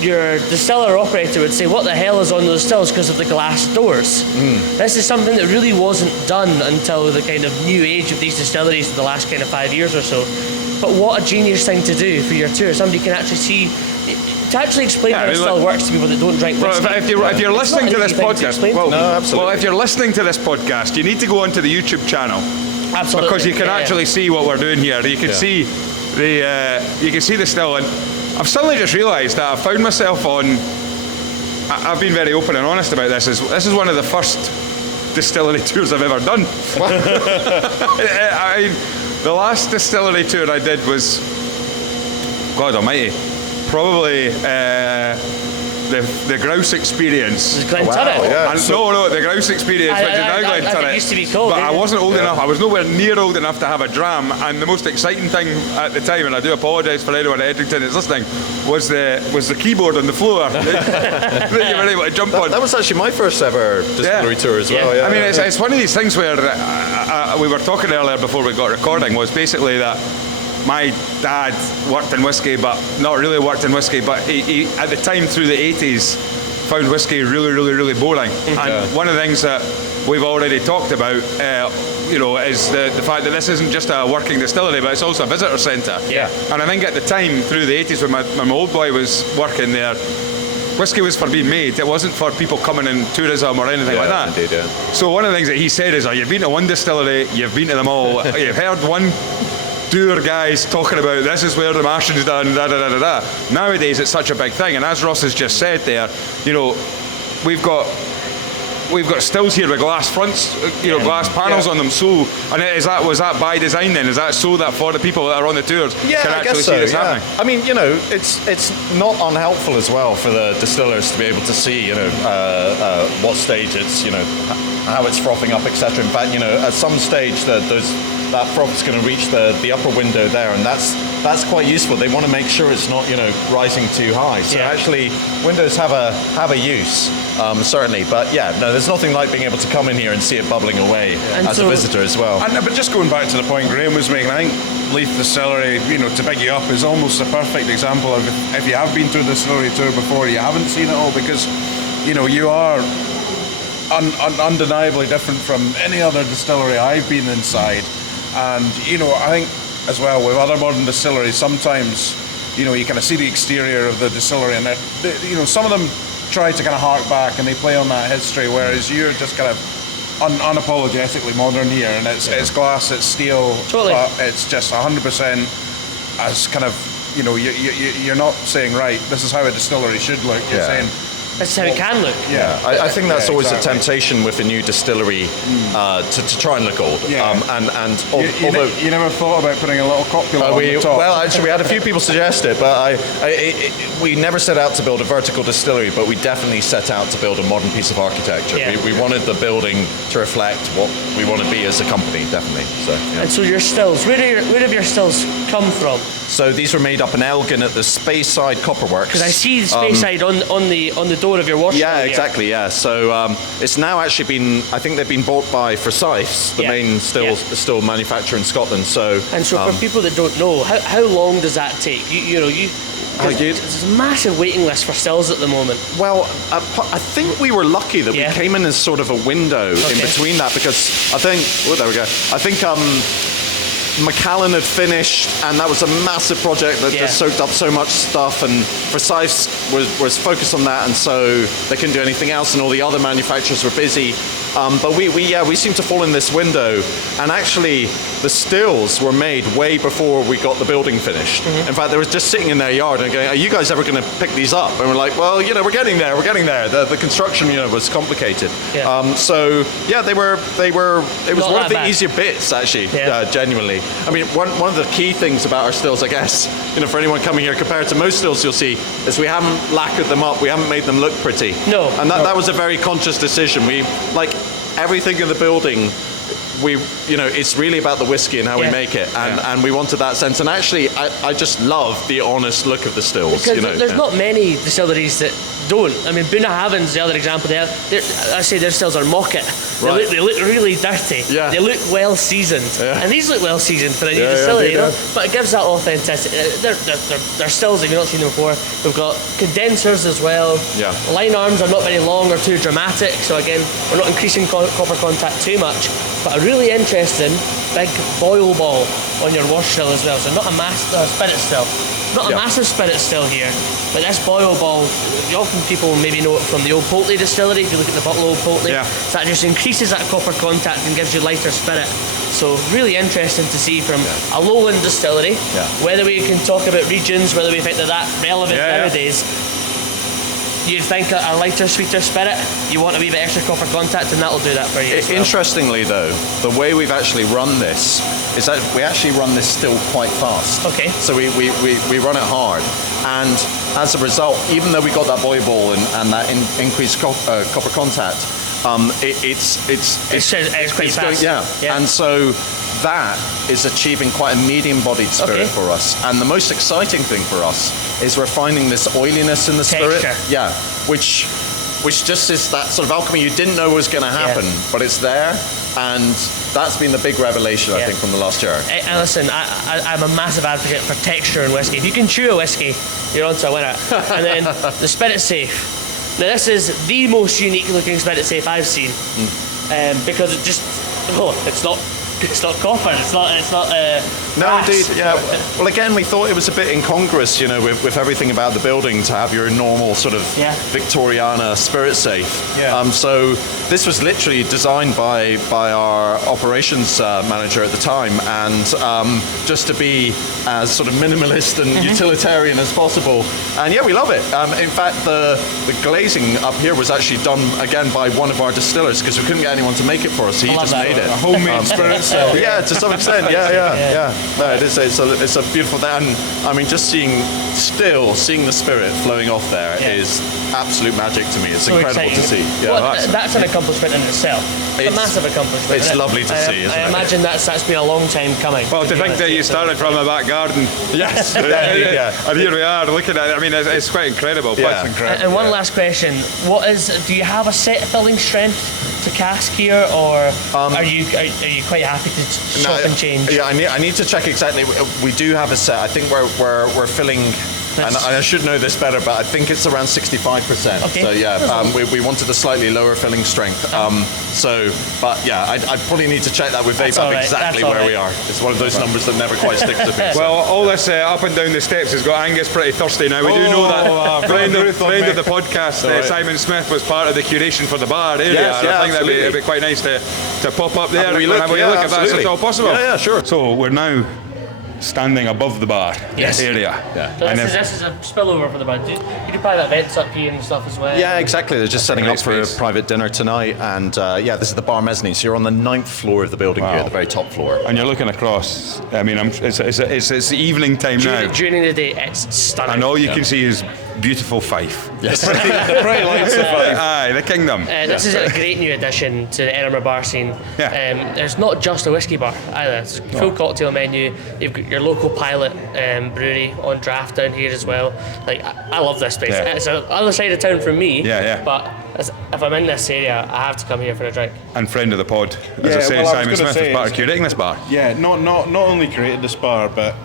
your distiller operator would say, what the hell is on those stills because of the glass doors? This is something that really wasn't done until the kind of new age of these distilleries in the last kind of 5 years or so. But what a genius thing to do for your tour. Somebody can actually see, to actually explain how it still works to people that don't drink whiskey. Well, if you're listening to this podcast, absolutely. If you're listening to this podcast, you need to go onto the YouTube channel. Absolutely. Because you can actually see what we're doing here. You can see the still, and I've suddenly just realised that I've found myself on. I've been very open and honest about this. This is one of the first distillery tours I've ever done. I mean, the last distillery tour I did was, God Almighty, probably the Grouse Experience. No, the Grouse Experience, which is now Glenturret. It used to be called. But I wasn't old enough. I was nowhere near old enough to have a dram. And the most exciting thing at the time, and I do apologise for anyone at Edrington that's listening, was the keyboard on the floor that you were able to jump on. That was actually my first ever distillery tour as well. I mean, it's one of these things where we were talking earlier before we got recording, was basically that my dad worked in whiskey, but not really worked in whiskey, but he at the time through the 80s found whiskey really, really, really boring. And one of the things that we've already talked about is the fact that this isn't just a working distillery, but it's also a visitor centre. And I think at the time through the 80s when my old boy was working there, whiskey was for being made. It wasn't for people coming in tourism or anything like that. Indeed, So one of the things that he said is, you've been to one distillery, you've been to them all, you've heard one doer guys talking about this is where the mashing's done, Nowadays it's such a big thing, and as Ross has just said there, we've got we've got stills here with glass fronts, glass panels on them. So, and was that by design then? Is that so that for the people that are on the tours can actually see this happening? I mean, it's not unhelpful as well for the distillers to be able to see, what stage it's, how it's frothing up, etc. In fact, at some stage that froth's going to reach the upper window there, and that's quite useful. They want to make sure it's not, rising too high. So actually, windows have a use, certainly. But there's nothing like being able to come in here and see it bubbling away as a visitor as well. But just going back to the point Graham was making, I think Leith Distillery, to big you up, is almost a perfect example of if you have been to a distillery tour before, you haven't seen it all, because you are undeniably different from any other distillery I've been inside. And I think as well with other modern distilleries, sometimes you kind of see the exterior of the distillery, and some of them try to kind of hark back and they play on that history, whereas you're just kind of unapologetically modern here, and it's glass, it's steel, totally. But it's just 100% as kind of you're not saying, right, this is how a distillery should look. You're saying, that's how it can look. Yeah, I think that's always a temptation with a new distillery to try and look old. Yeah. Although you never thought about putting a little copula on the top. Well, actually, we had a few people suggest it, but we never set out to build a vertical distillery, but we definitely set out to build a modern piece of architecture. Yeah. We wanted the building to reflect what we want to be as a company, definitely. So, And so your stills, where have your stills come from? So these were made up in Elgin at the Speyside Copperworks. Because I see the Speyside on the door of your wash. Yeah, exactly. Yeah. So it's now actually been. I think they've been bought by Forsyths, the main still manufacturer in Scotland. So for people that don't know, how long does that take? There's a massive waiting list for stills at the moment. Well, I think we were lucky that we came in as sort of a window in between that, because I think. Oh, there we go. I think. Macallan had finished, and that was a massive project that just soaked up so much stuff, and Forsyths was focused on that, and so they couldn't do anything else, and all the other manufacturers were busy. But we seemed to fall in this window, and actually the stills were made way before we got the building finished. In fact, they were just sitting in their yard and going, "Are you guys ever going to pick these up?" And we're like, "Well, we're getting there. We're getting there." The construction, was complicated. So they were. It was one of the easier bits, actually. Genuinely. I mean, one of the key things about our stills, I guess, for anyone coming here, compared to most stills you'll see, is we haven't lacquered them up. We haven't made them look pretty. No. And that was a very conscious decision. We everything in the building. It's really about the whiskey and how we make it, and we wanted that sense. And actually, I just love the honest look of the stills. Because there's not many distilleries that don't. I mean, Bunnahabhain's the other example. I say their stills are mocket. They look really dirty. Yeah. They look well seasoned, and these look well seasoned for a new distillery. But it gives that authenticity. They're stills if you've not seen them before. We've got condensers as well. Yeah. Line arms are not very long or too dramatic. So again, we're not increasing copper contact too much. But a really interesting big boil ball on your wash still as well. So not a spirit still. Not a massive spirit still here, but this boil ball, often people maybe know it from the Old Poultney distillery. If you look at the bottle of Old Poultney, that just increases that copper contact and gives you lighter spirit. So really interesting to see from a lowland distillery, whether we can talk about regions, whether we think that relevant nowadays. You'd think a lighter, sweeter spirit, you want a wee bit extra copper contact, and that'll do that for you as well. Interestingly though, the way we've actually run this is that we actually run this still quite fast. Okay. So we run it hard, and as a result, even though we got that boil ball and that increased copper contact, it's quite fast. And so that is achieving quite a medium-bodied spirit for us. And the most exciting thing for us is we're finding this oiliness in the spirit. Yeah, which just is that sort of alchemy you didn't know was going to happen, but it's there. And that's been the big revelation, I think, from the last year. And listen, I'm a massive advocate for texture in whiskey. If you can chew a whiskey, you're on to a winner. And then the Spirit Safe. Now, this is the most unique-looking Spirit Safe I've seen, because it just, it's not copper. It's not No, indeed, yeah. Well, again, we thought it was a bit incongruous, with everything about the building to have your normal sort of Victoriana spirit safe. Yeah. So this was literally designed by our operations manager at the time, and just to be as sort of minimalist and utilitarian as possible. And yeah, we love it. In fact, the glazing up here was actually done again by one of our distillers because we couldn't get anyone to make it for us. So he just made it. A homemade spirit safe. Yeah, to some extent. Yeah. No, it is. It's a beautiful thing. And I mean, just seeing the spirit flowing off there is absolute magic to me. It's so incredible to see. Yeah, well, that's an accomplishment in itself. It's a massive accomplishment. It's lovely to see, isn't it? I imagine that's been a long time coming. Well, to think that you started from a back garden. Yes. And here we are looking at it. I mean, it's quite incredible. Yeah. And one last question: do you have a set filling strength to cask here, or are you quite happy to shop and change? Yeah, I need to check exactly. We do have a set. I think we're filling. And I should know this better, but I think it's around 65%. Okay. So yeah, we wanted a slightly lower filling strength. But yeah, I'd probably need to check that with Dave exactly where we are. It's one of those numbers that never quite stick to me. So. Well, all this up and down the steps has got Angus pretty thirsty now. We do know that friend of the podcast, Simon Smith, was part of the curation for the bar area. Yes, I think it'd be quite nice to pop up there and have a look if that's at all possible. Yeah, sure. So we're now standing above the bar area. Yeah. So this is a spillover for the bar. You do probably that vents up here and stuff as well. Yeah, exactly. They're just setting up for a private dinner tonight, and this is the bar mezzanine. So you're on the 9th floor of the building here, the very top floor. And you're looking across. I mean, it's evening time now. During the day, it's stunning. And all you can see is beautiful Fife. Yes. The pretty lights of Fife. Aye, the kingdom. This is a great new addition to the Edinburgh bar scene. Yeah. There's not just a whiskey bar either. It's a full cocktail menu. You've got your local pilot brewery on draft down here as well. Like, I love this place. Yeah. It's on the other side of town from me. Yeah. But if I'm in this area, I have to come here for a drink. And friend of the pod, as I say, Simon Smith is part of curating this bar. Yeah, not only created this bar, but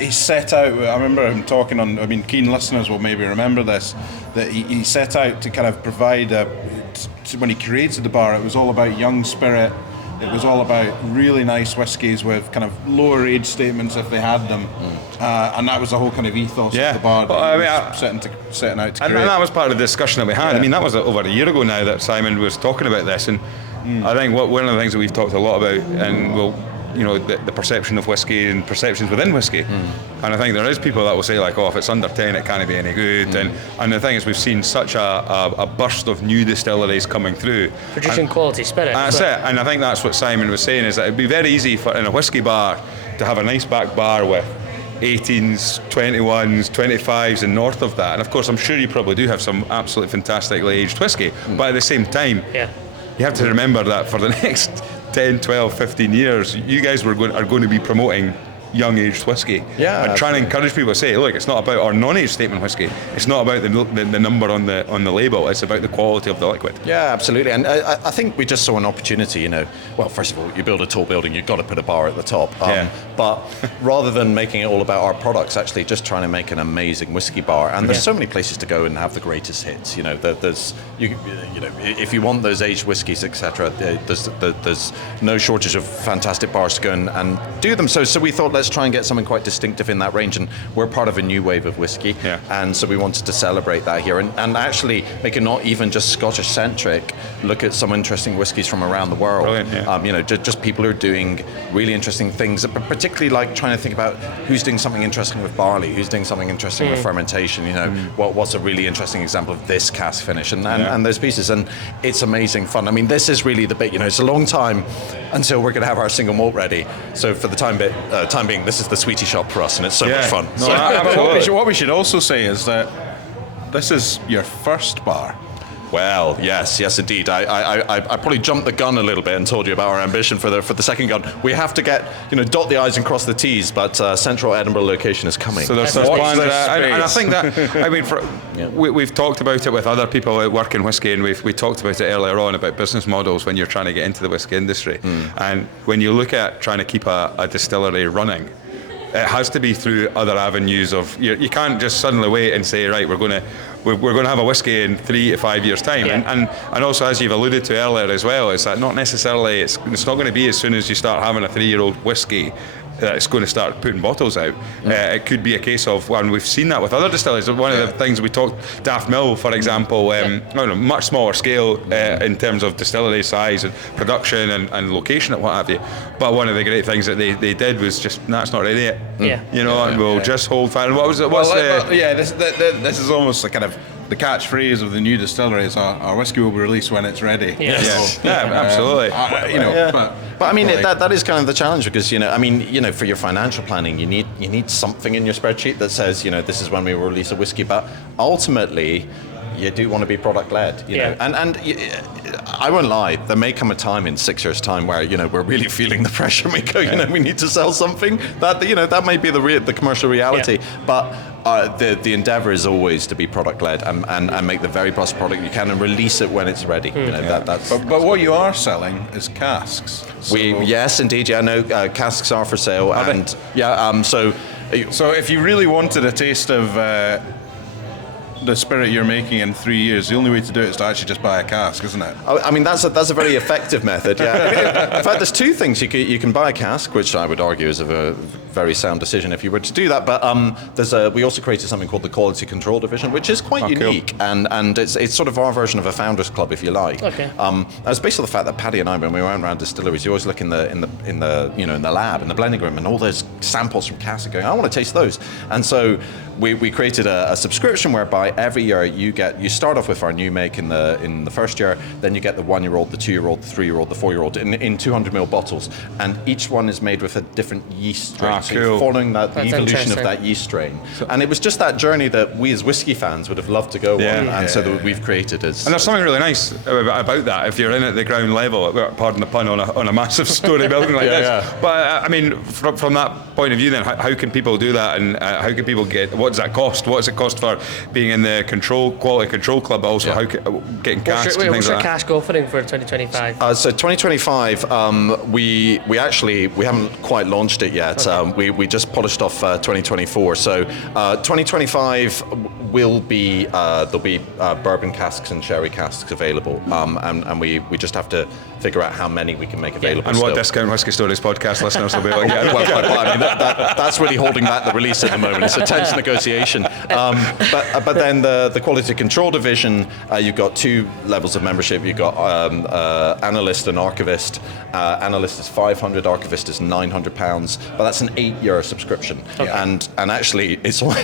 he set out. I remember him talking on. I mean, keen listeners will maybe remember this. That he set out to kind of provide when he created the bar, it was all about young spirit. It was all about really nice whiskies with kind of lower age statements if they had them, and that was the whole kind of ethos of the bar. Setting out to create. And that was part of the discussion that we had. I mean, that was over a year ago now that Simon was talking about this, and I think one of the things that we've talked a lot about, and the perception of whiskey and perceptions within whiskey. And I think there is people that will say like, if it's under 10 it can't be any good. And the thing is, we've seen such a burst of new distilleries coming through. Producing quality spirit. That's it. And I think that's what Simon was saying, is that it'd be very easy in a whiskey bar to have a nice back bar with 18s, 21s, 25s and north of that. And of course, I'm sure you probably do have some absolutely fantastically aged whiskey. But at the same time, you have to remember that for the next 10, 12, 15 years, you guys are going to be promoting young aged whiskey. Yeah, and trying to encourage people to say, look, it's not about our non-aged statement whiskey. It's not about the number on the label. It's about the quality of the liquid. Yeah, absolutely. And I think we just saw an opportunity. Well, first of all, you build a tall building, you've got to put a bar at the top. But rather than making it all about our products, actually just trying to make an amazing whiskey bar. And there's so many places to go and have the greatest hits. There's if you want those aged whiskies, etc. There's no shortage of fantastic bars to go and do them. So we thought, let's try and get something quite distinctive in that range, and we're part of a new wave of whiskey, and so we wanted to celebrate that here and actually make it not even just Scottish centric, look at some interesting whiskies from around the world. Brilliant, just people who are doing really interesting things, but particularly like trying to think about who's doing something interesting with barley, who's doing something interesting with fermentation, what's a really interesting example of this cask finish and those pieces, and it's amazing fun. I mean, this is really the bit, it's a long time until we're going to have our single malt ready, so for the time being, this is the sweetie shop for us, and it's so much fun. No, absolutely. What we should also say is that this is your first bar. Well, yes, indeed. I probably jumped the gun a little bit and told you about our ambition for the second gun. We have to get, dot the I's and cross the T's, but central Edinburgh location is coming. So there's plans of that. And I think that, I mean, we've talked about it with other people that work in whiskey, and we talked about it earlier on about business models when you're trying to get into the whiskey industry. And when you look at trying to keep a distillery running, it has to be through other avenues of. You can't just suddenly wait and say, right, we're going to have a whiskey in 3 to 5 years' time, and also, as you've alluded to earlier as well, is that not necessarily it's not going to be as soon as you start having a 3-year-old whiskey that it's going to start putting bottles out. It could be a case of, and we've seen that with other distilleries. One of the things we talked, Daft Mill, for example, I don't know, much smaller scale in terms of distillery size and production and location and what have you. But one of the great things that they did was just, that's not ready yet. And we'll just hold fire. And what was it? This is almost like kind of the catchphrase of the new distilleries: our whiskey will be released when it's ready. Absolutely. But I mean, that is kind of the challenge, because for your financial planning, you need something in your spreadsheet that says, this is when we will release a whiskey. But ultimately, you do want to be product led, know. And I won't lie, there may come a time in 6 years' time where we're really feeling the pressure. We go, we need to sell something. That may be the commercial reality, but. The endeavour is always to be product led and make the very best product you can and release it when it's ready. But what you are selling is casks. Yes, indeed. Casks are for sale. So if you really wanted a taste of the spirit you're making in 3 years, the only way to do it is to actually just buy a cask, isn't it? I mean, that's a very effective method. Yeah. In fact, there's two things you can buy a cask, which I would argue is a very sound decision if you were to do that. But we also created something called the Quality Control Division, which is quite unique, cool. and it's sort of our version of a founders club, if you like. Okay. It's based on the fact that Paddy and I, when we went around distilleries, you always look in the lab, in the blending room, and all those samples from casks, going, I want to taste those. And so we created a subscription whereby every year you start off with our new make in the first year, then you get the 1 year old, the 2 year old, the 3 year old, the 4 year old in 200ml bottles, and each one is made with a different yeast strain. So you're following the evolution of that yeast strain. And it was just that journey that we as whiskey fans would have loved to go on, and so that we've created as. And there's something really nice about that if you're in at the ground level, pardon the pun, on a massive story building like this. Yeah. But I mean, from that point of view, then how can people do that, and how can people what does that cost? What does it cost for being in the quality control club, but also getting casks and things like that? What's your cask offering for 2025? So 2025 we haven't quite launched it yet. Okay. We just polished off 2024. So 2025 will be there'll be bourbon casks and sherry casks available, and we just have to figure out how many we can make available. And what Discount Whisky Stories podcast listeners will be able to get. Well, I mean, that's really holding back the release at the moment. It's a tense negotiation. But then the quality control division, you've got two levels of membership. You've got analyst and archivist. Analyst is 500, archivist is £900, but that's an 8-year subscription. Okay. And actually, it's all.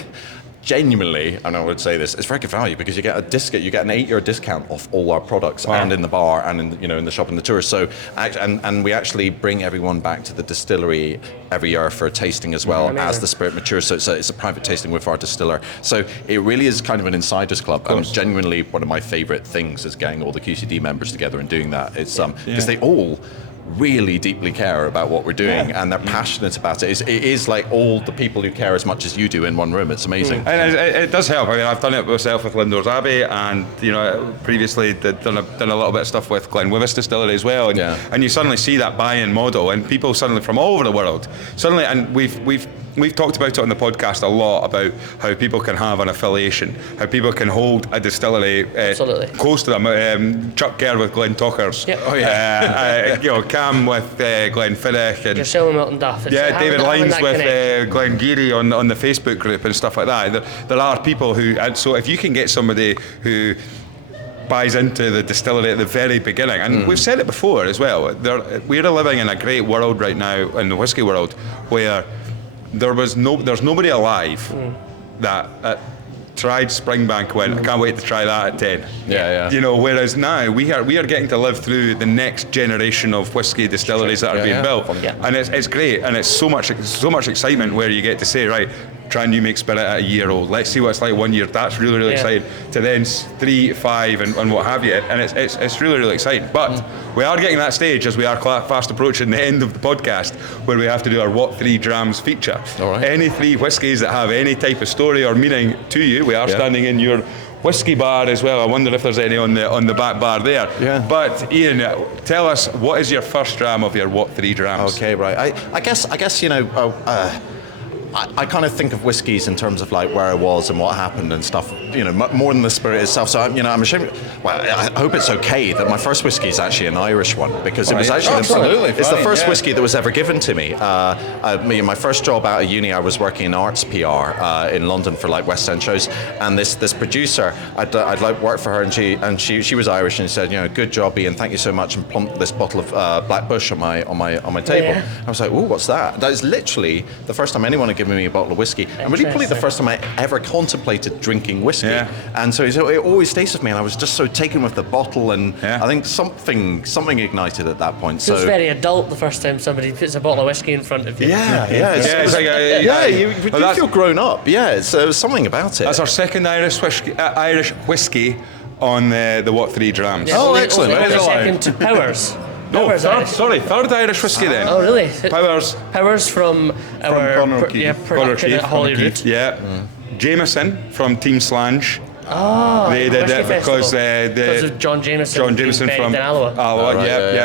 Genuinely, and I would say this, it's very good value because you get an 8-year discount off all our products, and in the bar and in the shop and the tours. So and we actually bring everyone back to the distillery every year for a tasting as well as the spirit matures. So it's a private tasting with our distiller. So it really is kind of an insiders club. And genuinely, one of my favourite things is getting all the QCD members together and doing that. It's because they all really deeply care about what we're doing, and they're passionate about it. It is like all the people who care as much as you do in one room. It's amazing. And it does help. I mean, I've done it myself with Lindores Abbey, and previously done a little bit of stuff with Glenwillis Distillery as well. And you suddenly see that buy-in model, and people suddenly from all over the world and we've talked about it on the podcast a lot about how people can have an affiliation, how people can hold a distillery close to them. Chuck Kerr with Glen Talkers, Cam with Glenfiddich, and Drusilla Milton Duff. David Lines with Glen Geary on the Facebook group and stuff like that. There are people who, and so if you can get somebody who buys into the distillery at the very beginning, and we've said it before as well, we're living in a great world right now in the whiskey world where there's nobody alive that tried Springbank went, I can't wait to try that at 10. Whereas now we are getting to live through the next generation of whiskey distilleries that are being built. And it's great, and it's so much excitement where you get to say, right, try and you make spirit at a year old. Let's see what it's like 1 year. That's really, really exciting. To then 3, 5 and what have you. And it's really, really exciting. But we are getting that stage as we are fast approaching the end of the podcast where we have to do our What 3 Drams feature. All right. Any 3 whiskies that have any type of story or meaning to you, we are standing in your whiskey bar as well. I wonder if there's any on the back bar there. Yeah. But Ian, tell us, what is your first dram of your What 3 Drams? Okay, right. I guess I kind of think of whiskies in terms of like where I was and what happened and stuff more than the spirit itself. So I'm ashamed. Well, I hope it's okay that my first whiskey is actually an Irish one, because it was actually it's the first whiskey that was ever given to me. My first job out of uni, I was working in arts PR in London for like West End shows, and this producer, I'd like work for her, and she was Irish, and she said, good job, Ian, thank you so much, and plumped this bottle of Black Bush on my table. Yeah. I was like, ooh, what's that? That is literally the first time anyone had given me a bottle of whiskey, and really probably the first time I ever contemplated drinking whiskey. Yeah. And so it always stays with me, and I was just so taken with the bottle, and I think something ignited at that point. So it's very adult the first time somebody puts a bottle of whiskey in front of you. It's like you feel grown up. Yeah, so something about it. That's our second Irish whiskey on the What 3 Drams. Oh, excellent. Second to Powers. No, third Irish whiskey then. Oh, really? Powers from our Conor O'Keefe. production at Holyrood. Yeah. Jameson from Team Slange. Oh, they did it because of John Jameson from Alloa.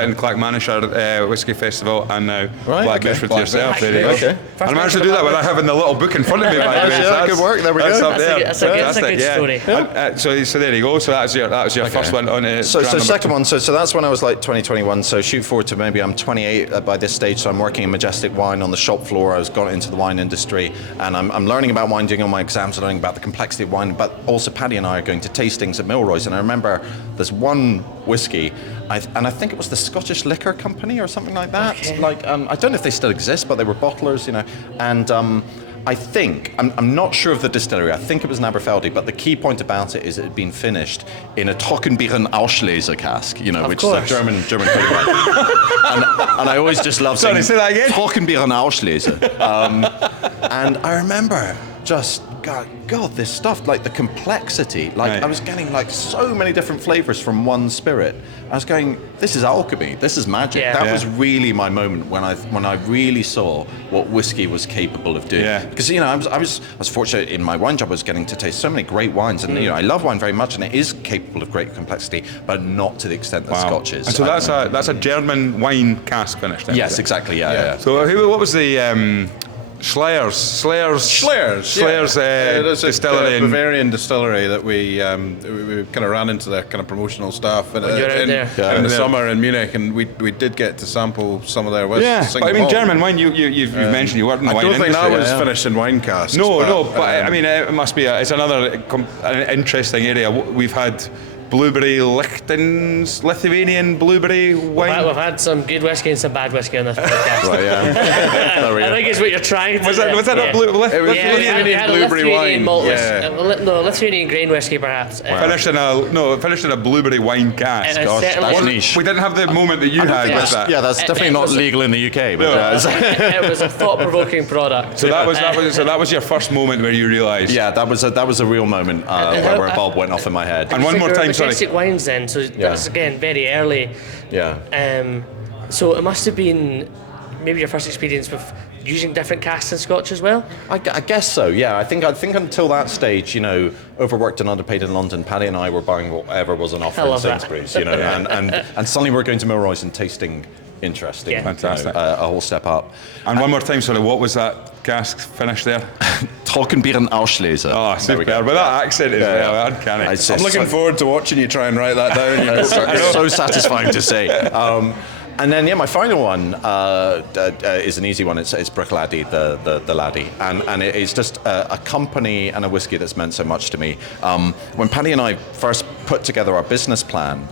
and Clackmannishire Whisky Festival, and now Black Bush with yourself. There you go. Okay. And I managed to do that without having the little book in front of me. By the way, Yeah, good work. There we go. That's a good story. And, so there you go. So that was your first one on it. So second one. So that's when I was like 2021. So shoot forward to maybe I'm 28 by this stage. So I'm working in Majestic Wine on the shop floor. I was got into the wine industry, and I'm learning about wine, doing all my exams, learning about the complexity of wine, but also Paddy and I are going to tastings at Milroy's, and I remember there's one whiskey, and I think it was the Scottish Liquor Company or something like that. Okay. I don't know if they still exist, but they were bottlers, and I think, I'm not sure of the distillery, I think it was an Aberfeldy, but the key point about it is it had been finished in a Trockenbeeren Auslese cask, which is a German and I always just love saying, say that again? Trockenbeeren Auslese. And I remember just, God, this stuff, like the complexity, I was getting like so many different flavors from one spirit. I was going, this is alchemy, this is magic. Yeah. That was really my moment when I really saw what whiskey was capable of doing. Yeah. Because I was fortunate in my wine job. I was getting to taste so many great wines, and I love wine very much, and it is capable of great complexity, but not to the extent that Scotch is. And so that's a German wine cask finish then? Yes, exactly. Yeah. So what was the Schleyer's distillery, Bavarian distillery that we kind of ran into the kind of promotional stuff in the summer in Munich, and we did get to sample some of their whiskey. Yeah, but I mean German wine. You've mentioned you weren't in the wine industry. I don't think that was finished in wine casks. But I mean it must be. It's another an interesting area. We've had blueberry Lithuanian blueberry wine. We've had some good whiskey and some bad whiskey on this podcast. Right, yeah. I think it's what you're trying to Was that not Lithuanian blueberry wine? Malt Lithuanian grain whiskey perhaps. Finished in a blueberry wine cask. Gosh, that's niche. We didn't have the moment that you had with that. Yeah, that's definitely not legal in the UK. But it was a thought-provoking product. So that was your first moment where you realised. yeah, that was a real moment where a bulb went off in my head. And one more time, Majestic Wines then, so that's again very early. Yeah. So it must have been maybe your first experience with using different casks in Scotch as well? I guess so, yeah. I think until that stage, overworked and underpaid in London, Paddy and I were buying whatever was on offer in Sainsbury's, and suddenly we're going to Milroy's and tasting interesting. Yeah. Fantastic. A whole step up. And one more time, sorry, what was that cask finish there? Trockenbeeren Auslese. Oh, super. But that accent is uncanny. I'm looking forward to watching you try and write that down. It's so satisfying to say. And then, my final one is an easy one. It's Bruichladdich, the laddie. And it's just a company and a whiskey that's meant so much to me. When Paddy and I first put together our business plan,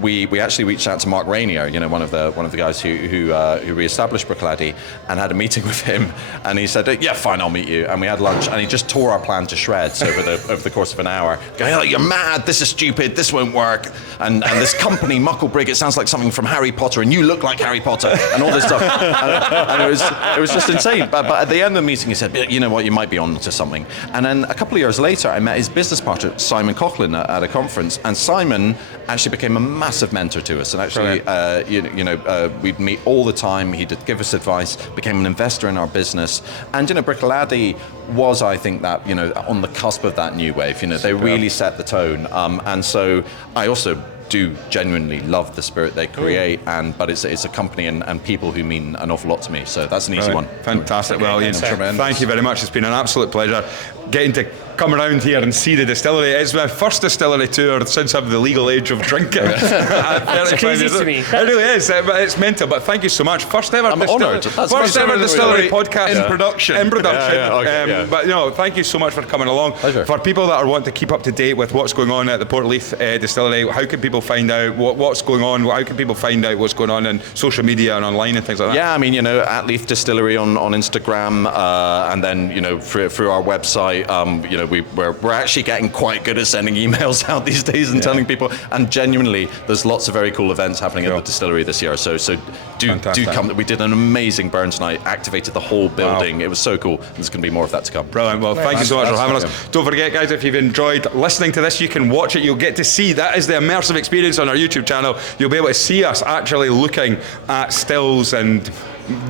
we actually reached out to Mark Rainier, one of the guys who re-established Bruichladdich, and had a meeting with him. And he said, "Yeah, fine, I'll meet you." And we had lunch, and he just tore our plan to shreds over the course of an hour. Going, "Oh, you're mad! This is stupid! This won't work!" And this company, Mucklebrig, it sounds like something from Harry Potter, and you look like Harry Potter, and all this stuff. And it was just insane. But at the end of the meeting, he said, "You know what? You might be on to something." And then a couple of years later, I met his business partner, Simon Coughlin, at a conference, and Simon actually became a massive mentor to us, and actually we'd meet all the time. He'd give us advice, became an investor in our business, and Bruichladdich was, I think, that on the cusp of that new wave. They really set the tone, and so I also do genuinely love the spirit they create, but it's a company and people who mean an awful lot to me, so that's an easy one. Fantastic. Well, Ian, thank you very much. It's been an absolute pleasure. getting to come around here and see the distillery. It's my first distillery tour since I'm the legal age of drinking. That's crazy to me. It really is. It's mental. But thank you so much. First ever honoured. First ever distillery podcast in production. In production. Okay, But thank you so much for coming along. Pleasure. For people that are wanting to keep up to date with what's going on at the Port of Leith Distillery, how can people find out what's going on? How can people find out what's going on in social media and online and things like that? Yeah, I mean, at Leith Distillery on Instagram, and then through our website, we're actually getting quite good at sending emails out these days and telling people. And genuinely, there's lots of very cool events happening at the distillery this year. So do come. We did an amazing Burns night, activated the whole building. Wow. It was so cool. There's going to be more of that to come. Brilliant. Well, thank you so much for having us. Don't forget, guys, if you've enjoyed listening to this, you can watch it. You'll get to see. That is the immersive experience on our YouTube channel. You'll be able to see us actually looking at stills and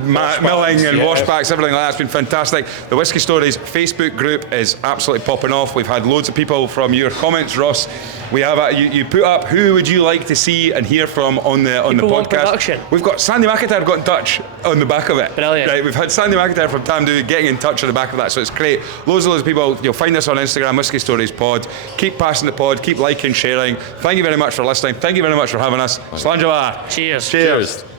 milling and washbacks, everything like that. It's been fantastic. The Whisky Stories Facebook group is absolutely popping off. We've had loads of people from your comments, Ross. We have you put up who would you like to see and hear from on the podcast. Production. We've got Sandy McIntyre got in touch on the back of it. Brilliant. Right, we've had Sandy McIntyre from Tamdu getting in touch on the back of that, so it's great. Loads of people. You'll find us on Instagram, Whisky Stories Pod. Keep passing the pod. Keep liking, sharing. Thank you very much for listening. Thank you very much for having us. Slàinte mhath. Cheers. Cheers.